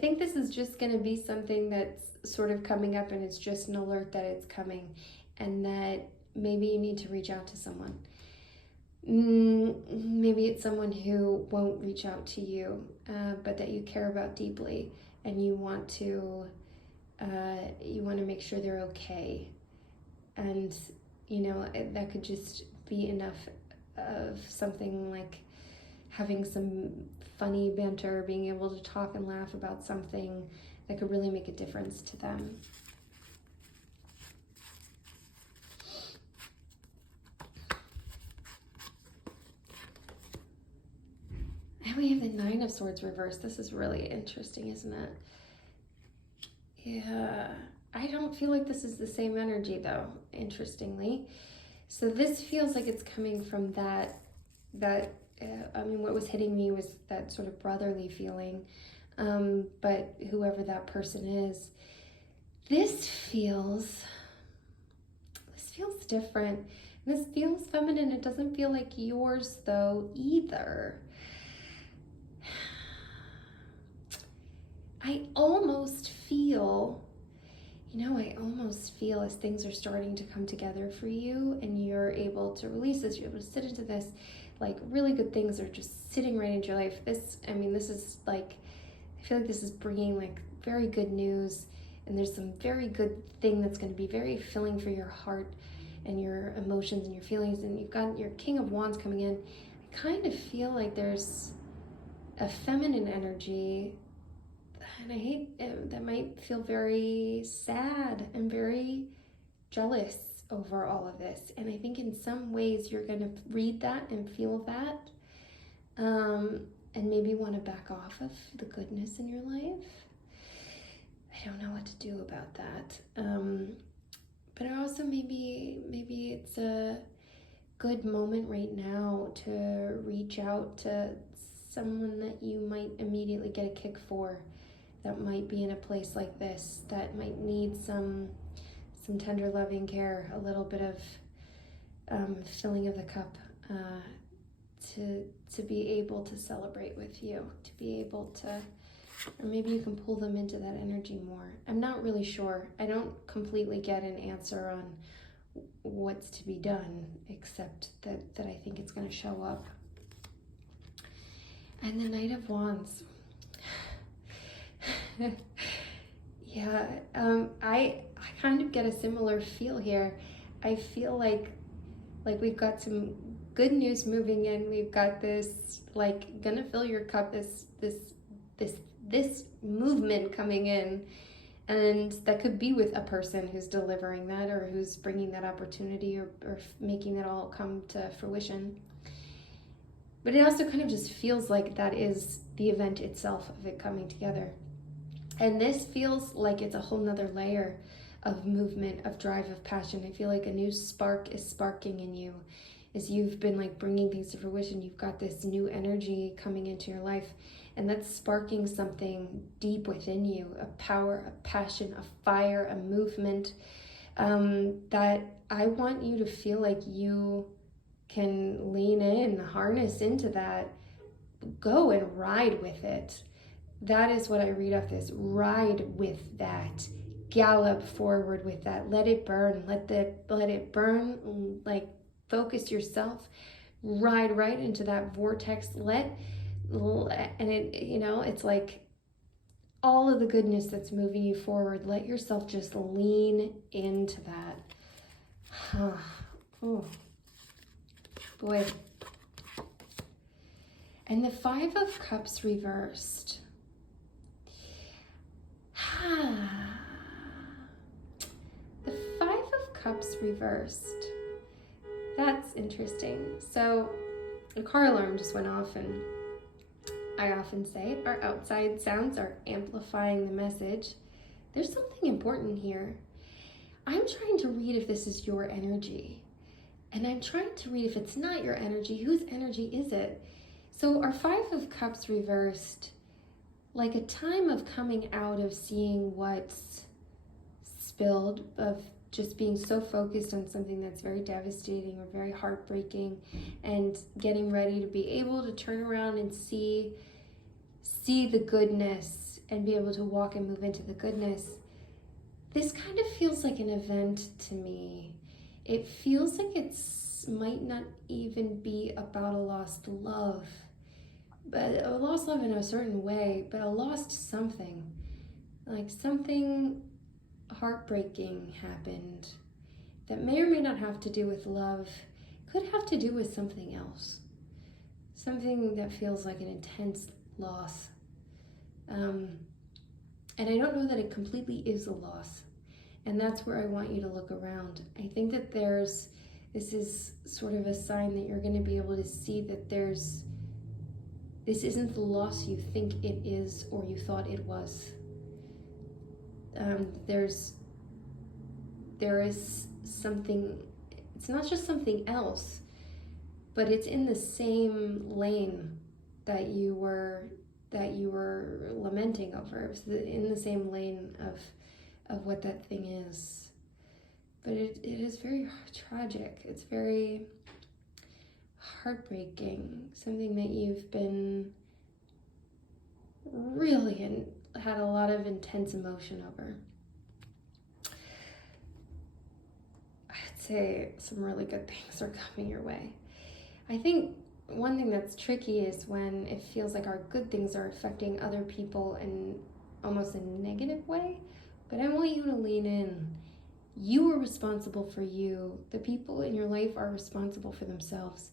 think this is just gonna be something that's sort of coming up, and it's just an alert that it's coming, and that maybe you need to reach out to someone. Maybe it's someone who won't reach out to you, but that you care about deeply, and you want to make sure they're okay. And that could just be enough of something like having some funny banter, being able to talk and laugh about something that could really make a difference to them. And we have the Nine of Swords reversed. This is really interesting, isn't it? Yeah, I don't feel like this is the same energy though, interestingly. So this feels like it's coming from that what was hitting me was that sort of brotherly feeling. But whoever that person is, this feels different. And this feels feminine. It doesn't feel like yours, though, either. I almost feel as things are starting to come together for you and you're able to release this, you're able to sit into this, like really good things are just sitting right into your life. This is like, I feel like this is bringing like very good news, and there's some very good thing that's going to be very filling for your heart and your emotions and your feelings. And you've got your King of Wands coming in. I kind of feel like there's a feminine energy, and I hate that might feel very sad and very jealous over all of this. And I think in some ways you're going to read that and feel that, and maybe want to back off of the goodness in your life. I don't know what to do about that. But also maybe it's a good moment right now to reach out to someone that you might immediately get a kick for, that might be in a place like this, that might need some tender loving care, a little bit of filling of the cup, to be able to celebrate with you, to be able to, or maybe you can pull them into that energy more. I'm not really sure. I don't completely get an answer on what's to be done, except that I think it's going to show up. And the Knight of Wands. Yeah, I kind of get a similar feel here. I feel like we've got some good news moving in. We've got this like gonna fill your cup, this movement coming in, and that could be with a person who's delivering that, or who's bringing that opportunity, or making that all come to fruition. But it also kind of just feels like that is the event itself of it coming together. And this feels like it's a whole nother layer of movement, of drive, of passion. I feel like a new spark is sparking in you as you've been like bringing things to fruition. You've got this new energy coming into your life, and that's sparking something deep within you, a power, a passion, a fire, a movement, that I want you to feel like you can lean in, harness into that, go and ride with it. That is what I read off this. Ride with that. Gallop forward with that. Let it burn. Let it burn. Like, focus yourself. Ride right into that vortex. And it, it's like all of the goodness that's moving you forward. Let yourself just lean into that. Oh, boy. And the Five of Cups reversed. The Five of Cups reversed. That's interesting. So the car alarm just went off, and I often say our outside sounds are amplifying the message. There's something important here. I'm trying to read if this is your energy, and I'm trying to read if it's not your energy, whose energy is it? So our Five of Cups reversed, like a time of coming out of seeing what's spilled, of just being so focused on something that's very devastating or very heartbreaking, and getting ready to be able to turn around and see the goodness and be able to walk and move into the goodness. This kind of feels like an event to me. It feels like might not even be about a lost love, but a lost love in a certain way, but a lost something. Like something heartbreaking happened that may or may not have to do with love, could have to do with something else. Something that feels like an intense loss. And I don't know that it completely is a loss. And that's where I want you to look around. I think that this is sort of a sign that you're going to be able to see that this isn't the loss you think it is or you thought it was. There is something, it's not just something else, but it's in the same lane that you were lamenting over. It was in the same lane of what that thing is. but it is very tragic. It's very heartbreaking, something that you've been really had a lot of intense emotion over. I'd say some really good things are coming your way. I think one thing that's tricky is when it feels like our good things are affecting other people in almost a negative way, but I want you to lean in. You are responsible for you. The people in your life are responsible for themselves.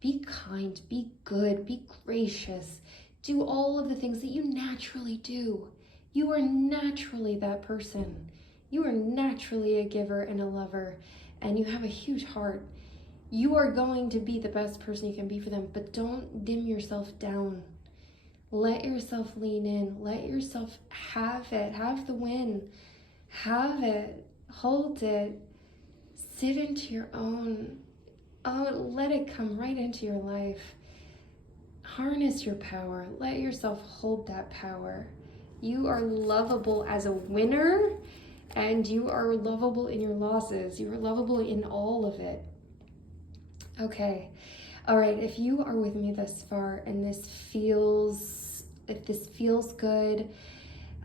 Be kind, be good, be gracious. Do all of the things that you naturally do. You are naturally that person. You are naturally a giver and a lover, and you have a huge heart. You are going to be the best person you can be for them, but don't dim yourself down. Let yourself lean in. Let yourself have it. Have the win. Have it. Hold it. Sit into your own. Oh, let it come right into your life. Harness your power. Let yourself hold that power. You are lovable as a winner, and you are lovable in your losses. You are lovable in all of it. Okay. All right. If you are with me thus far and if this feels good,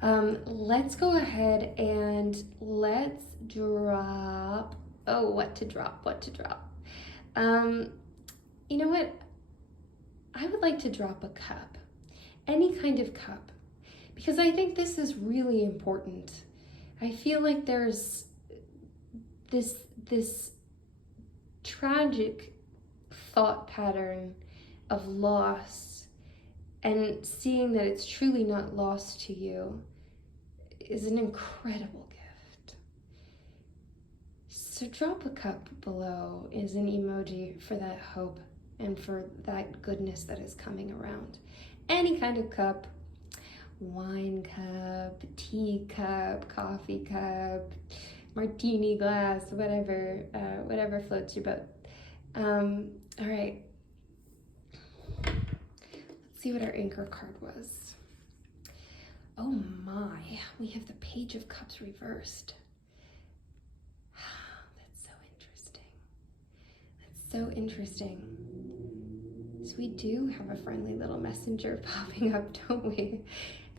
let's go ahead and let's drop. Oh, what to drop? You know what? I would like to drop a cup, any kind of cup, because I think this is really important. I feel like there's this tragic thought pattern of loss, and seeing that it's truly not lost to you is an incredible gift. So drop a cup below is an emoji for that hope and for that goodness that is coming around. Any kind of cup, wine cup, tea cup, coffee cup, martini glass, whatever floats your boat. All right. Let's see what our anchor card was. Oh my, we have the Page of Cups reversed. That's so interesting. So we do have a friendly little messenger popping up, don't we?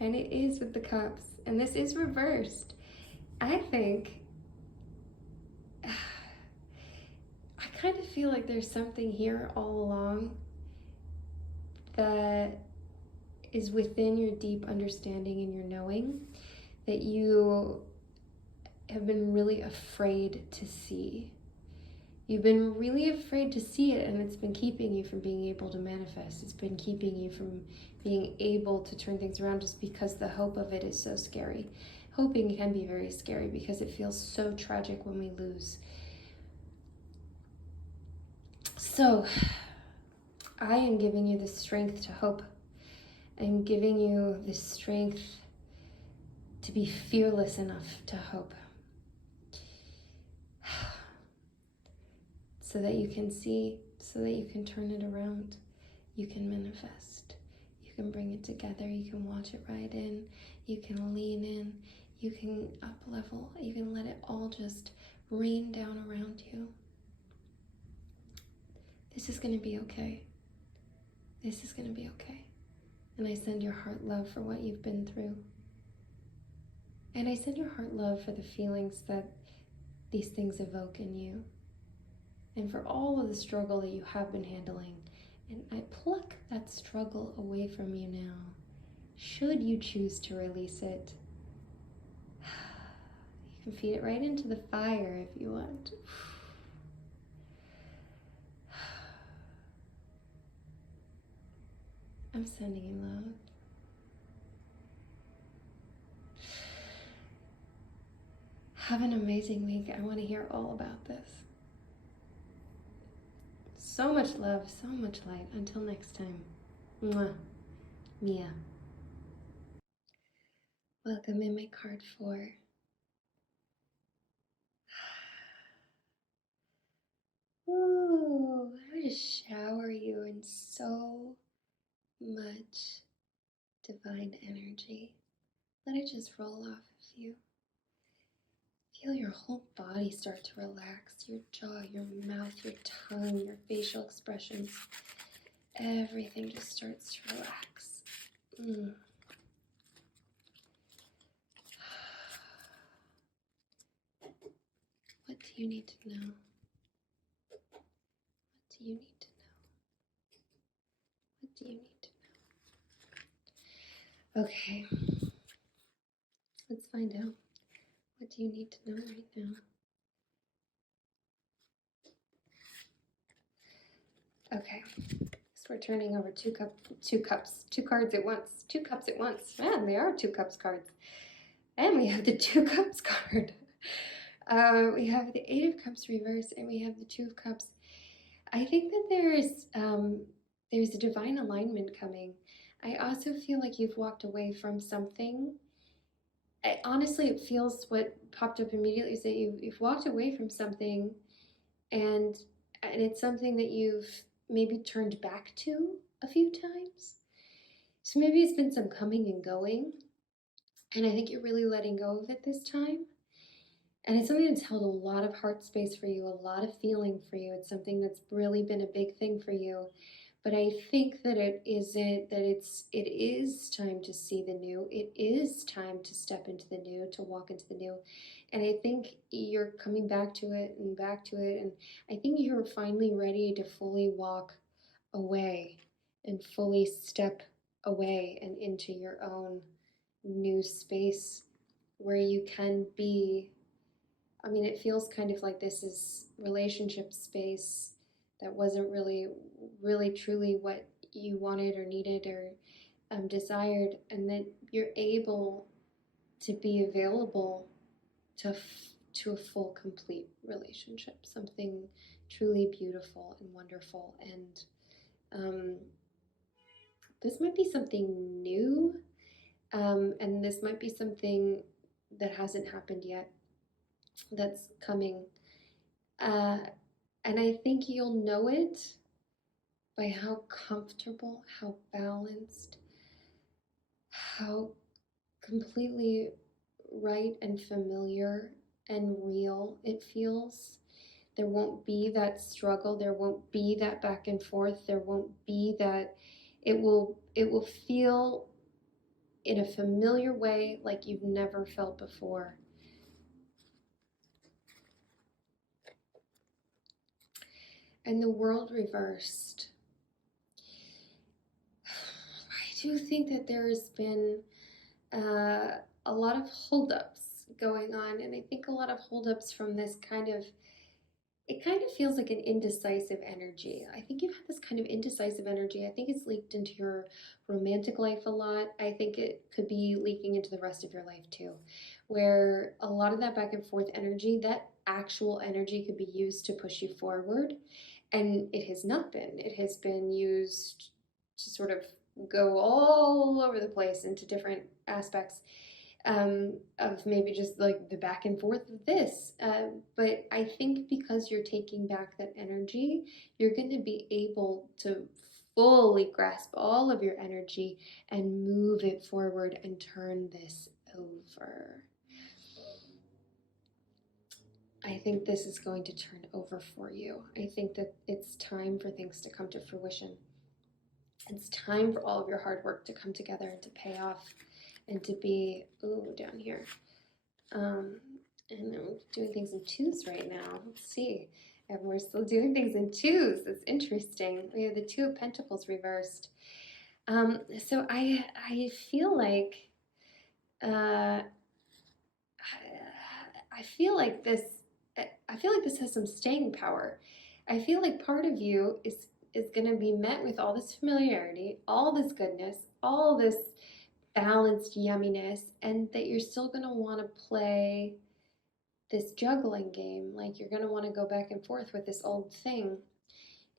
And it is with the cups, and this is reversed. I think, I kind of feel like there's something here all along that is within your deep understanding and your knowing that you have been really afraid to see. You've been really afraid to see it, and it's been keeping you from being able to manifest. It's been keeping you from being able to turn things around just because the hope of it is so scary. Hoping can be very scary because it feels so tragic when we lose. So, I am giving you the strength to hope. I'm giving you the strength to be fearless enough to hope. So that you can see, so that you can turn it around. You can manifest. You can bring it together. You can watch it right in. You can lean in. You can up level. You can let it all just rain down around you. This is going to be okay. This is going to be okay. And I send your heart love for what you've been through. And I send your heart love for the feelings that these things evoke in you. And for all of the struggle that you have been handling. And I pluck that struggle away from you now, should you choose to release it. You can feed it right into the fire if you want. I'm sending you love. Have an amazing week. I want to hear all about this. So much love, so much light. Until next time. Mwah. Mia. Welcome in my card 4. Ooh, I would just shower you in so much divine energy. Let it just roll off of you. Feel your whole body start to relax. Your jaw, your mouth, your tongue, your facial expressions. Everything just starts to relax. What do you need to know? What do you need to know? What do you need to know? Okay. Let's find out. What do you need to know right now? Okay. So we're turning over two cards at once. 2 cups at once. Man, they are 2 cups cards. And we have the 2 cups card. We have the 8 of Cups reversed, and we have the 2 of Cups. I think that there's a divine alignment coming. I also feel like you've walked away from something. Honestly, it feels what popped up immediately is that you've walked away from something, and it's something that you've maybe turned back to a few times. So maybe it's been some coming and going, and I think you're really letting go of it this time. And it's something that's held a lot of heart space for you, a lot of feeling for you. It's something that's really been a big thing for you. But I think that it is time to see the new. It is time to step into the new, to walk into the new. And I think you're coming back to it and back to it. And I think you're finally ready to fully walk away and fully step away and into your own new space where you can be. I mean, it feels kind of like this is relationship space that wasn't really truly what you wanted or needed or desired, and that you're able to be available to a full, complete relationship, something truly beautiful and wonderful. And this might be something new, and this might be something that hasn't happened yet, that's coming. And I think you'll know it by how comfortable, how balanced, how completely right and familiar and real it feels. There won't be that struggle, there won't be that back and forth, there won't be that. It will feel in a familiar way like you've never felt before. And the world reversed. I do think that there has been a lot of holdups going on, and I think a lot of holdups from this it kind of feels like an indecisive energy. I think you've had this kind of indecisive energy. I think it's leaked into your romantic life a lot. I think it could be leaking into the rest of your life too, where a lot of that back and forth energy, that actual energy could be used to push you forward, and it has not been. It has been used to sort of go all over the place into different aspects of maybe just like the back and forth of this. But I think because you're taking back that energy, you're going to be able to fully grasp all of your energy and move it forward and turn this over. I think this is going to turn over for you. I think that it's time for things to come to fruition. It's time for all of your hard work to come together and to pay off and to be, ooh, down here. And I'm doing things in twos right now. Let's see. And we're still doing things in twos. It's interesting. We have the Two of Pentacles reversed. So I feel like I feel like this has some staying power. I feel like part of you is going to be met with all this familiarity, all this goodness, all this balanced yumminess, and that you're still going to want to play this juggling game. Like you're going to want to go back and forth with this old thing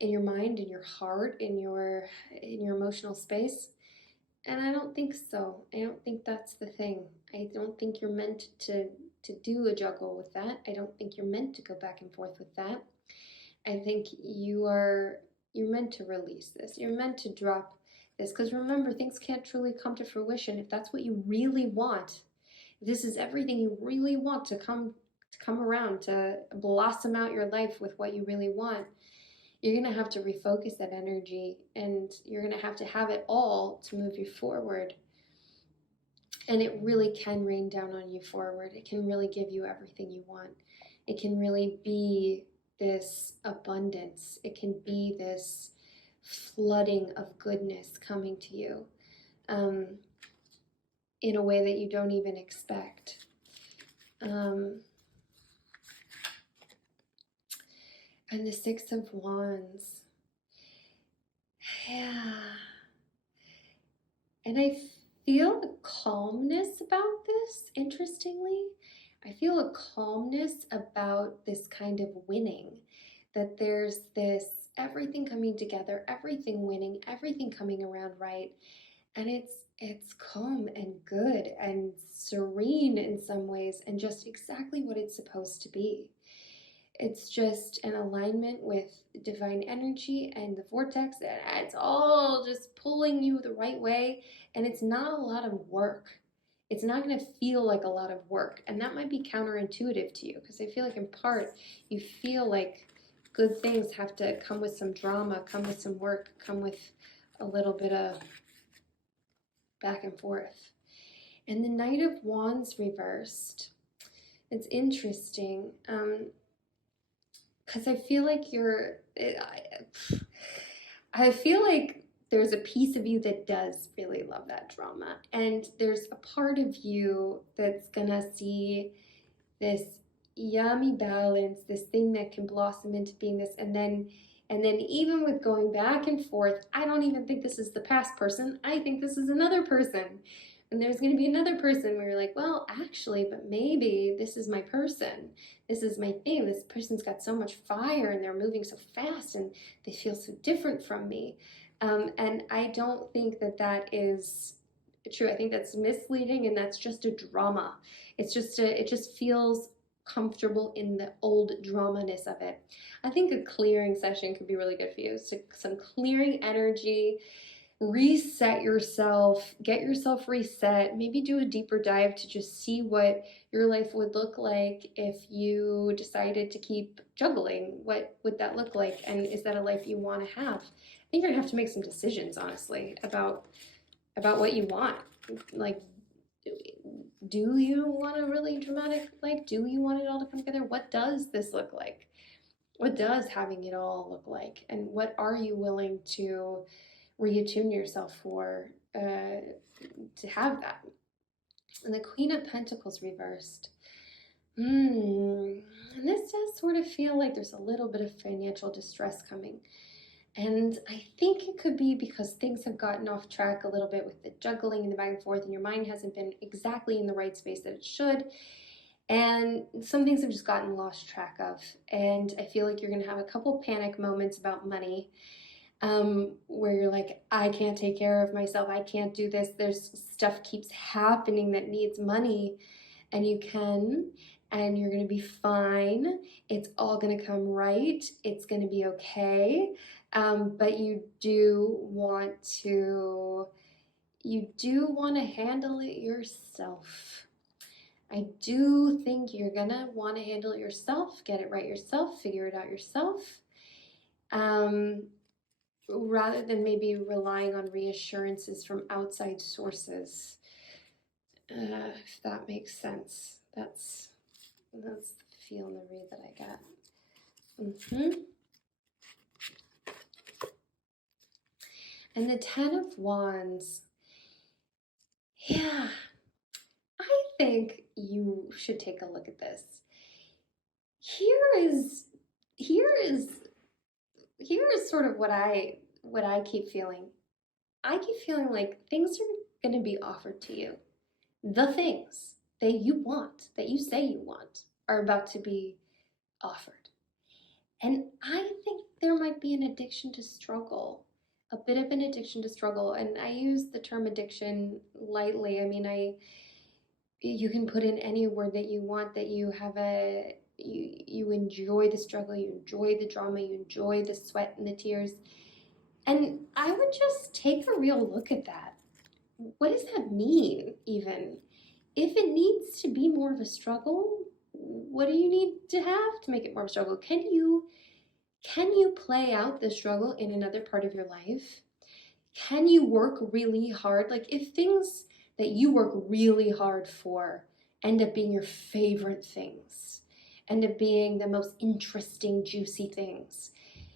in your mind, in your heart, in your emotional space. And I don't think so. I don't think that's the thing. I don't think you're meant to do a juggle with that. I don't think you're meant to go back and forth with that. I think you're meant to release this. You're meant to drop this, because remember, things can't truly come to fruition if that's what you really want. If this is everything you really want to come to come around, to blossom out your life with what you really want, you're going to have to refocus that energy, and you're going to have it all to move you forward. And it really can rain down on you forward. It can really give you everything you want. It can really be this abundance. It can be this flooding of goodness coming to you in a way that you don't even expect. And the Six of Wands. Yeah. And I feel a calmness about this, interestingly. I feel a calmness about this kind of winning, that there's this everything coming together, everything winning, everything coming around right. And it's calm and good and serene in some ways, and just exactly what it's supposed to be. It's just an alignment with divine energy and the vortex, and it's all just pulling you the right way, and it's not a lot of work. It's not going to feel like a lot of work, and that might be counterintuitive to you, because I feel like in part you feel like good things have to come with some drama, come with some work, come with a little bit of back and forth. And the Knight of Wands reversed, it's interesting, because I feel like I feel like there's a piece of you that does really love that drama, and there's a part of you that's gonna see this yummy balance, this thing that can blossom into being this, and then even with going back and forth, I don't even think this is the past person, I think this is another person. And there's going to be another person where you're like, well, actually, but maybe this is my person. This is my thing. This person's got so much fire, and they're moving so fast, and they feel so different from me. And I don't think that that is true. I think that's misleading, and that's just a drama. It just feels comfortable in the old drama-ness of it. I think a clearing session could be really good for you. So some clearing energy, reset yourself, get yourself reset, maybe do a deeper dive to just see what your life would look like if you decided to keep juggling. What would that look like? And is that a life you want to have? I think you're gonna have to make some decisions, honestly, about what you want. Like, do you want a really dramatic life? Do you want it all to come together? What does this look like? What does having it all look like? And what are you willing to reattune yourself for to have that? And the Queen of Pentacles reversed. And this does sort of feel like there's a little bit of financial distress coming. And I think it could be because things have gotten off track a little bit with the juggling and the back and forth, and your mind hasn't been exactly in the right space that it should. And some things have just gotten lost track of. And I feel like you're going to have a couple panic moments about money, where you're like, I can't take care of myself. I can't do this. There's stuff keeps happening that needs money, and you can, and you're going to be fine. It's all going to come right. It's going to be okay. But you do want to handle it yourself. I do think you're going to want to handle it yourself, get it right yourself, figure it out yourself. Rather than maybe relying on reassurances from outside sources, if that makes sense. That's the feel in the read that I got. And the Ten of Wands, yeah, I think you should take a look at this. Here is sort of what I keep feeling. I keep feeling like things are going to be offered to you. The things that you want, that you say you want, are about to be offered. And I think there might be an addiction to struggle, a bit of an addiction to struggle. And I use the term addiction lightly. I mean, you can put in any word that you want, that you have you enjoy the struggle, you enjoy the drama, you enjoy the sweat and the tears. And I would just take a real look at that. What does that mean, even? If it needs to be more of a struggle, what do you need to have to make it more of a struggle? Can you play out the struggle in another part of your life? Can you work really hard? Like if things that you work really hard for end up being your favorite things, end up being the most interesting, juicy things,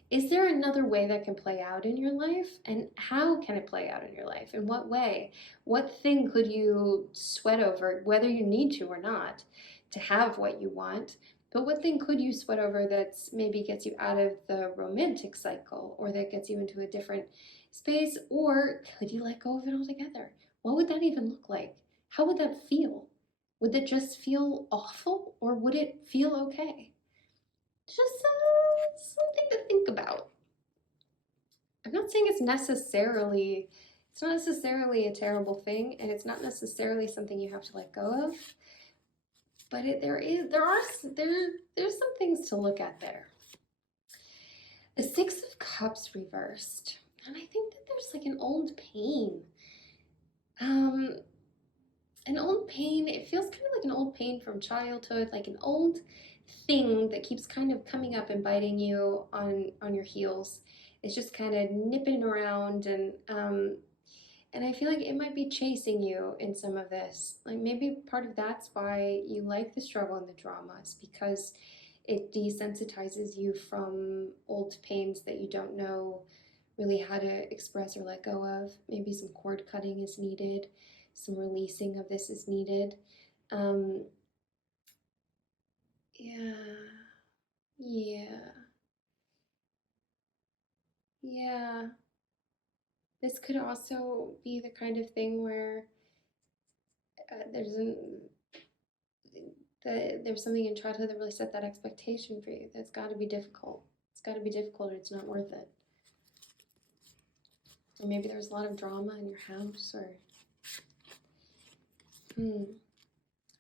is there another way that can play out in your life? And how can it play out in your life? In what way? What thing could you sweat over, whether you need to or not, to have what you want? But what thing could you sweat over that's maybe gets you out of the romantic cycle, or that gets you into a different space? Or could you let go of it altogether? What would that even look like? How would that feel? Would it just feel awful, or would it feel okay? Just something to think about. I'm not saying it's not necessarily a terrible thing, and it's not necessarily something you have to let go of. But there's some things to look at there. The Six of Cups reversed, and I think that there's like an old pain. An old pain. It feels kind of like an old pain from childhood, like an old thing that keeps kind of coming up and biting you on your heels. It's just kind of nipping around, and I feel like it might be chasing you in some of this. Like maybe part of that's why you like the struggle and the drama, is because it desensitizes you from old pains that you don't know really how to express or let go of. Maybe some cord cutting is needed, some releasing of this is needed. Um, yeah, yeah, yeah. This could also be the kind of thing where there's something in childhood that really set that expectation for you. That's got to be difficult. It's got to be difficult, or it's not worth it. Or maybe there's a lot of drama in your house, or the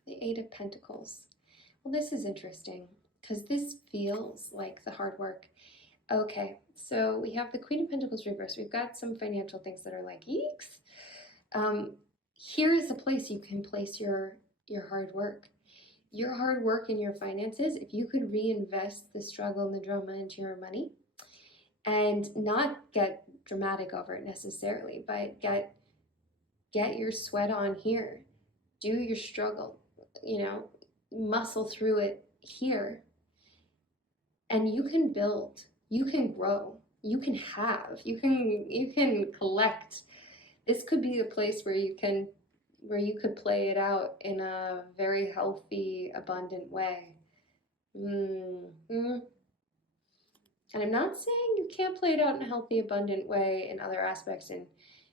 Eight of Pentacles. Well, this is interesting because this feels like the hard work. Okay, so we have the Queen of Pentacles reversed. We've got some financial things that are like, yeeks. Here is a place you can place your hard work. Your hard work in your finances, if you could reinvest the struggle and the drama into your money and not get dramatic over it necessarily, but get your sweat on here. Do your struggle, muscle through it here. And you can build, you can grow, you can have, you can collect. This could be a place where you could play it out in a very healthy, abundant way. And I'm not saying you can't play it out in a healthy, abundant way in other aspects in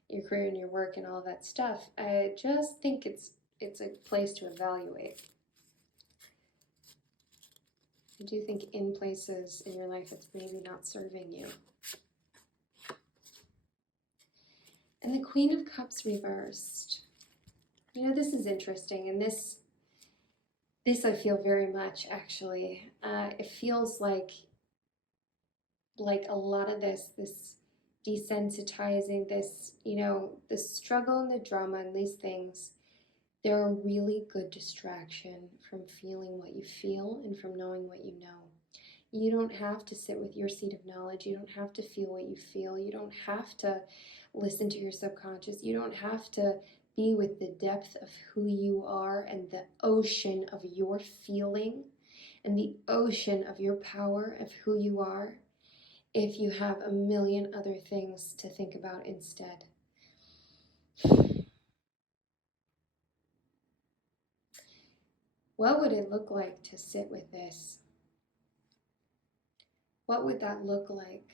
your career and your work and all of that stuff. I just think it's a place to evaluate. I do think in places in your life it's maybe not serving you. And the Queen of Cups reversed. This is interesting, and this I feel very much, actually. It feels like a lot of this desensitizing, this, the struggle and the drama and these things, they're a really good distraction from feeling what you feel and from knowing what you know. You don't have to sit with your seat of knowledge. You don't have to feel what you feel. You don't have to listen to your subconscious. You don't have to be with the depth of who you are and the ocean of your feeling and the ocean of your power of who you are if you have a million other things to think about instead. What would it look like to sit with this? What would that look like?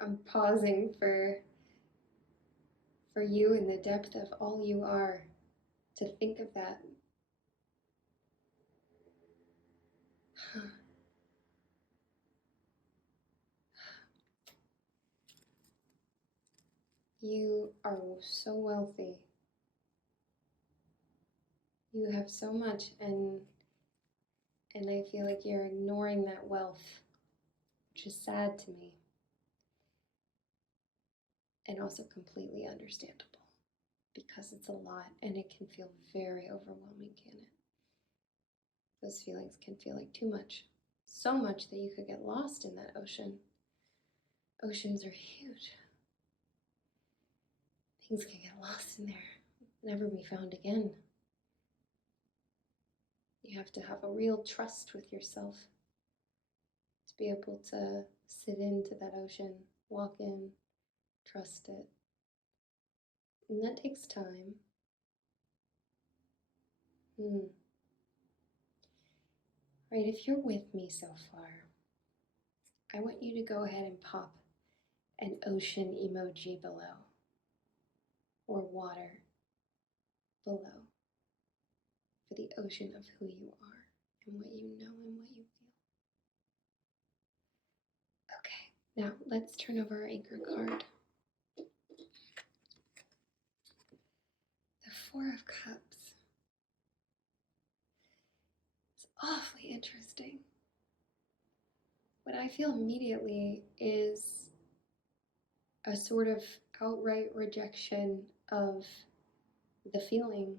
I'm pausing for you in the depth of all you are to think of that. You are so wealthy. You have so much, and I feel like you're ignoring that wealth. which is sad to me and also completely understandable because it's a lot and it can feel very overwhelming, can it? Those feelings can feel like too much, so much that you could get lost in that ocean. Oceans are huge. Things can get lost in there, never be found again. You have to have a real trust with yourself to be able to sit into that ocean, walk in, trust it. And that takes time. Right, if you're with me so far, I want you to go ahead and pop an ocean emoji below, or water below, for the ocean of who you are and what you know and what you feel. Okay, now let's turn over our anchor card. The Four of Cups. It's awfully interesting. What I feel immediately is a sort of outright rejection of the feeling.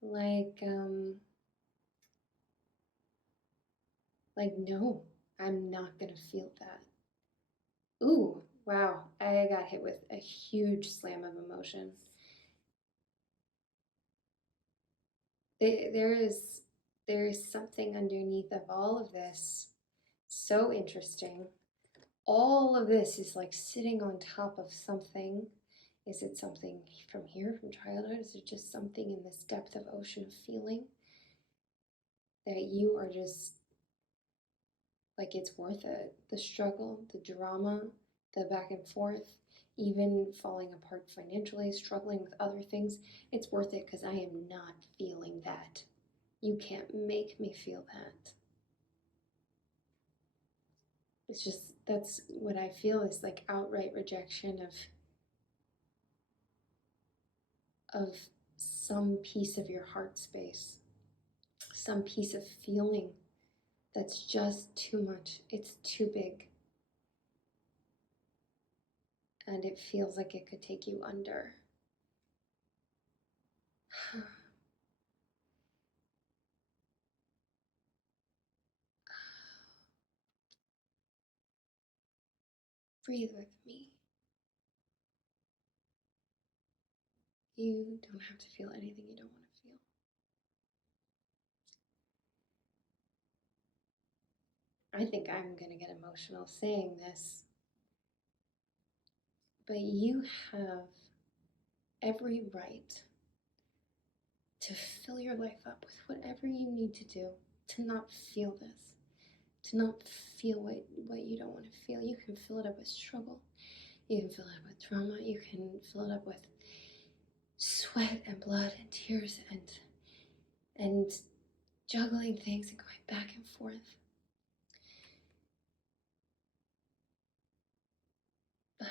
Like, no, I'm not gonna feel that. Ooh, wow, I got hit with a huge slam of emotion. There is something underneath of all of this so interesting. All of this is like sitting on top of something. Is it something from here, from childhood? Is it just something in this depth of ocean of feeling that you are just like, it's worth it? The struggle, the drama, the back and forth, even falling apart financially, struggling with other things, it's worth it because I am not feeling that. You can't make me feel that. It's just, that's what I feel is like outright rejection of some piece of your heart space, some piece of feeling that's just too much. It's too big. And it feels like it could take you under. Breathe with me. You don't have to feel anything you don't want to feel. I think I'm going to get emotional saying this, but you have every right to fill your life up with whatever you need to do to not feel this, to not feel what you don't want to feel. You can fill it up with struggle. You can fill it up with trauma. You can fill it up with sweat and blood and tears and juggling things and going back and forth. But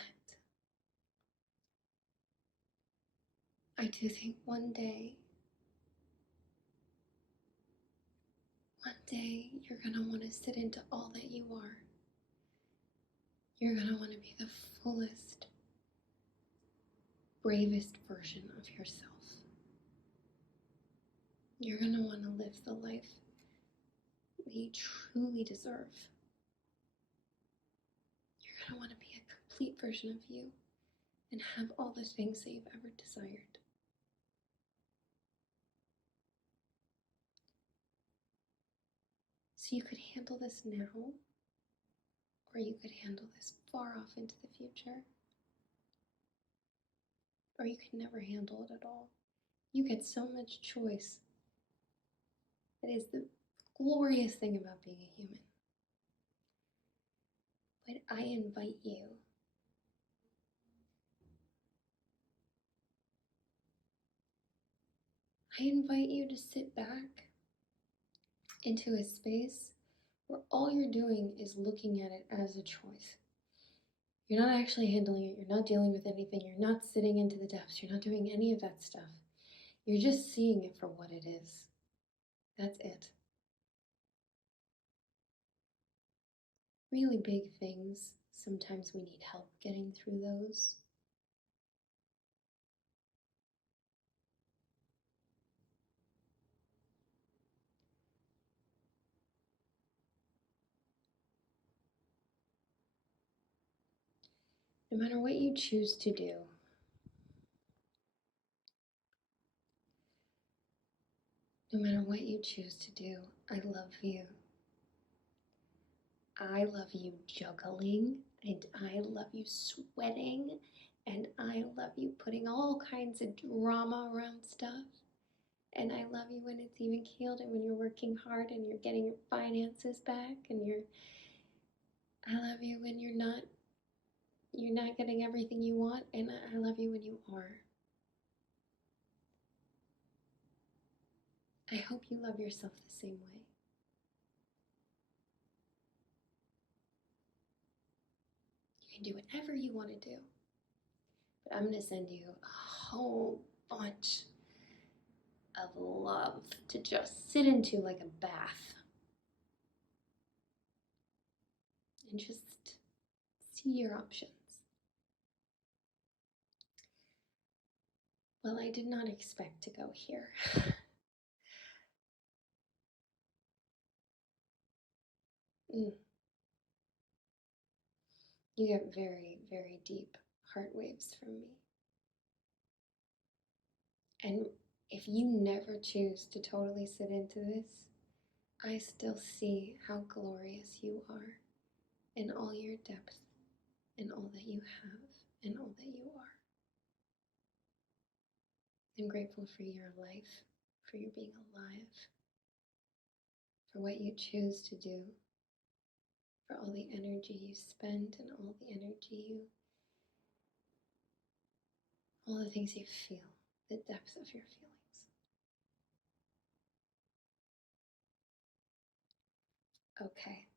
I do think one day you're gonna want to sit into all that you are. You're gonna want to be the fullest, bravest version of yourself. You're gonna want to live the life that you truly deserve. You're gonna want to be a complete version of you and have all the things that you've ever desired. So you could handle this now, or you could handle this far off into the future, or you could never handle it at all. You get so much choice. It is the glorious thing about being a human. But I invite you to sit back into a space where all you're doing is looking at it as a choice. You're not actually handling it. You're not dealing with anything. You're not sitting into the depths. You're not doing any of that stuff. You're just seeing it for what it is. That's it. really big things, sometimes we need help getting through those. No matter what you choose to do, no matter what you choose to do, I love you. I love you juggling, and I love you sweating, and I love you putting all kinds of drama around stuff. And I love you when it's even keeled and when you're working hard and you're getting your finances back and I love you when you're not getting everything you want, and I love you when you are. I hope you love yourself the same way. You can do whatever you want to do. But I'm going to send you a whole bunch of love to just sit into like a bath. And just see your options. Well, I did not expect to go here. You get very, very deep heart waves from me. And if you never choose to totally sit into this, I still see how glorious you are in all your depth, in all that you have, in all that you are. I'm grateful for your life, for your being alive, for what you choose to do, for all the energy you spend and all the things you feel, the depth of your feelings. Okay.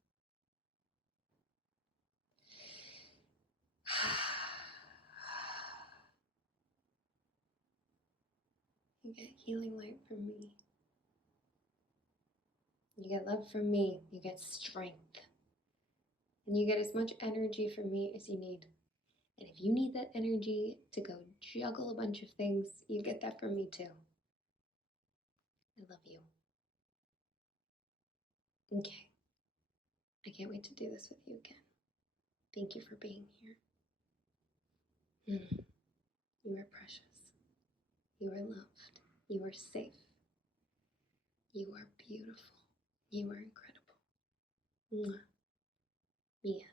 You get healing light from me. You get love from me. You get strength. And you get as much energy from me as you need. And if you need that energy to go juggle a bunch of things, you get that from me too. I love you. Okay. I can't wait to do this with you again. Thank you for being here. You are precious. You are loved. You are safe. You are beautiful. You are incredible. Mwah. Mia.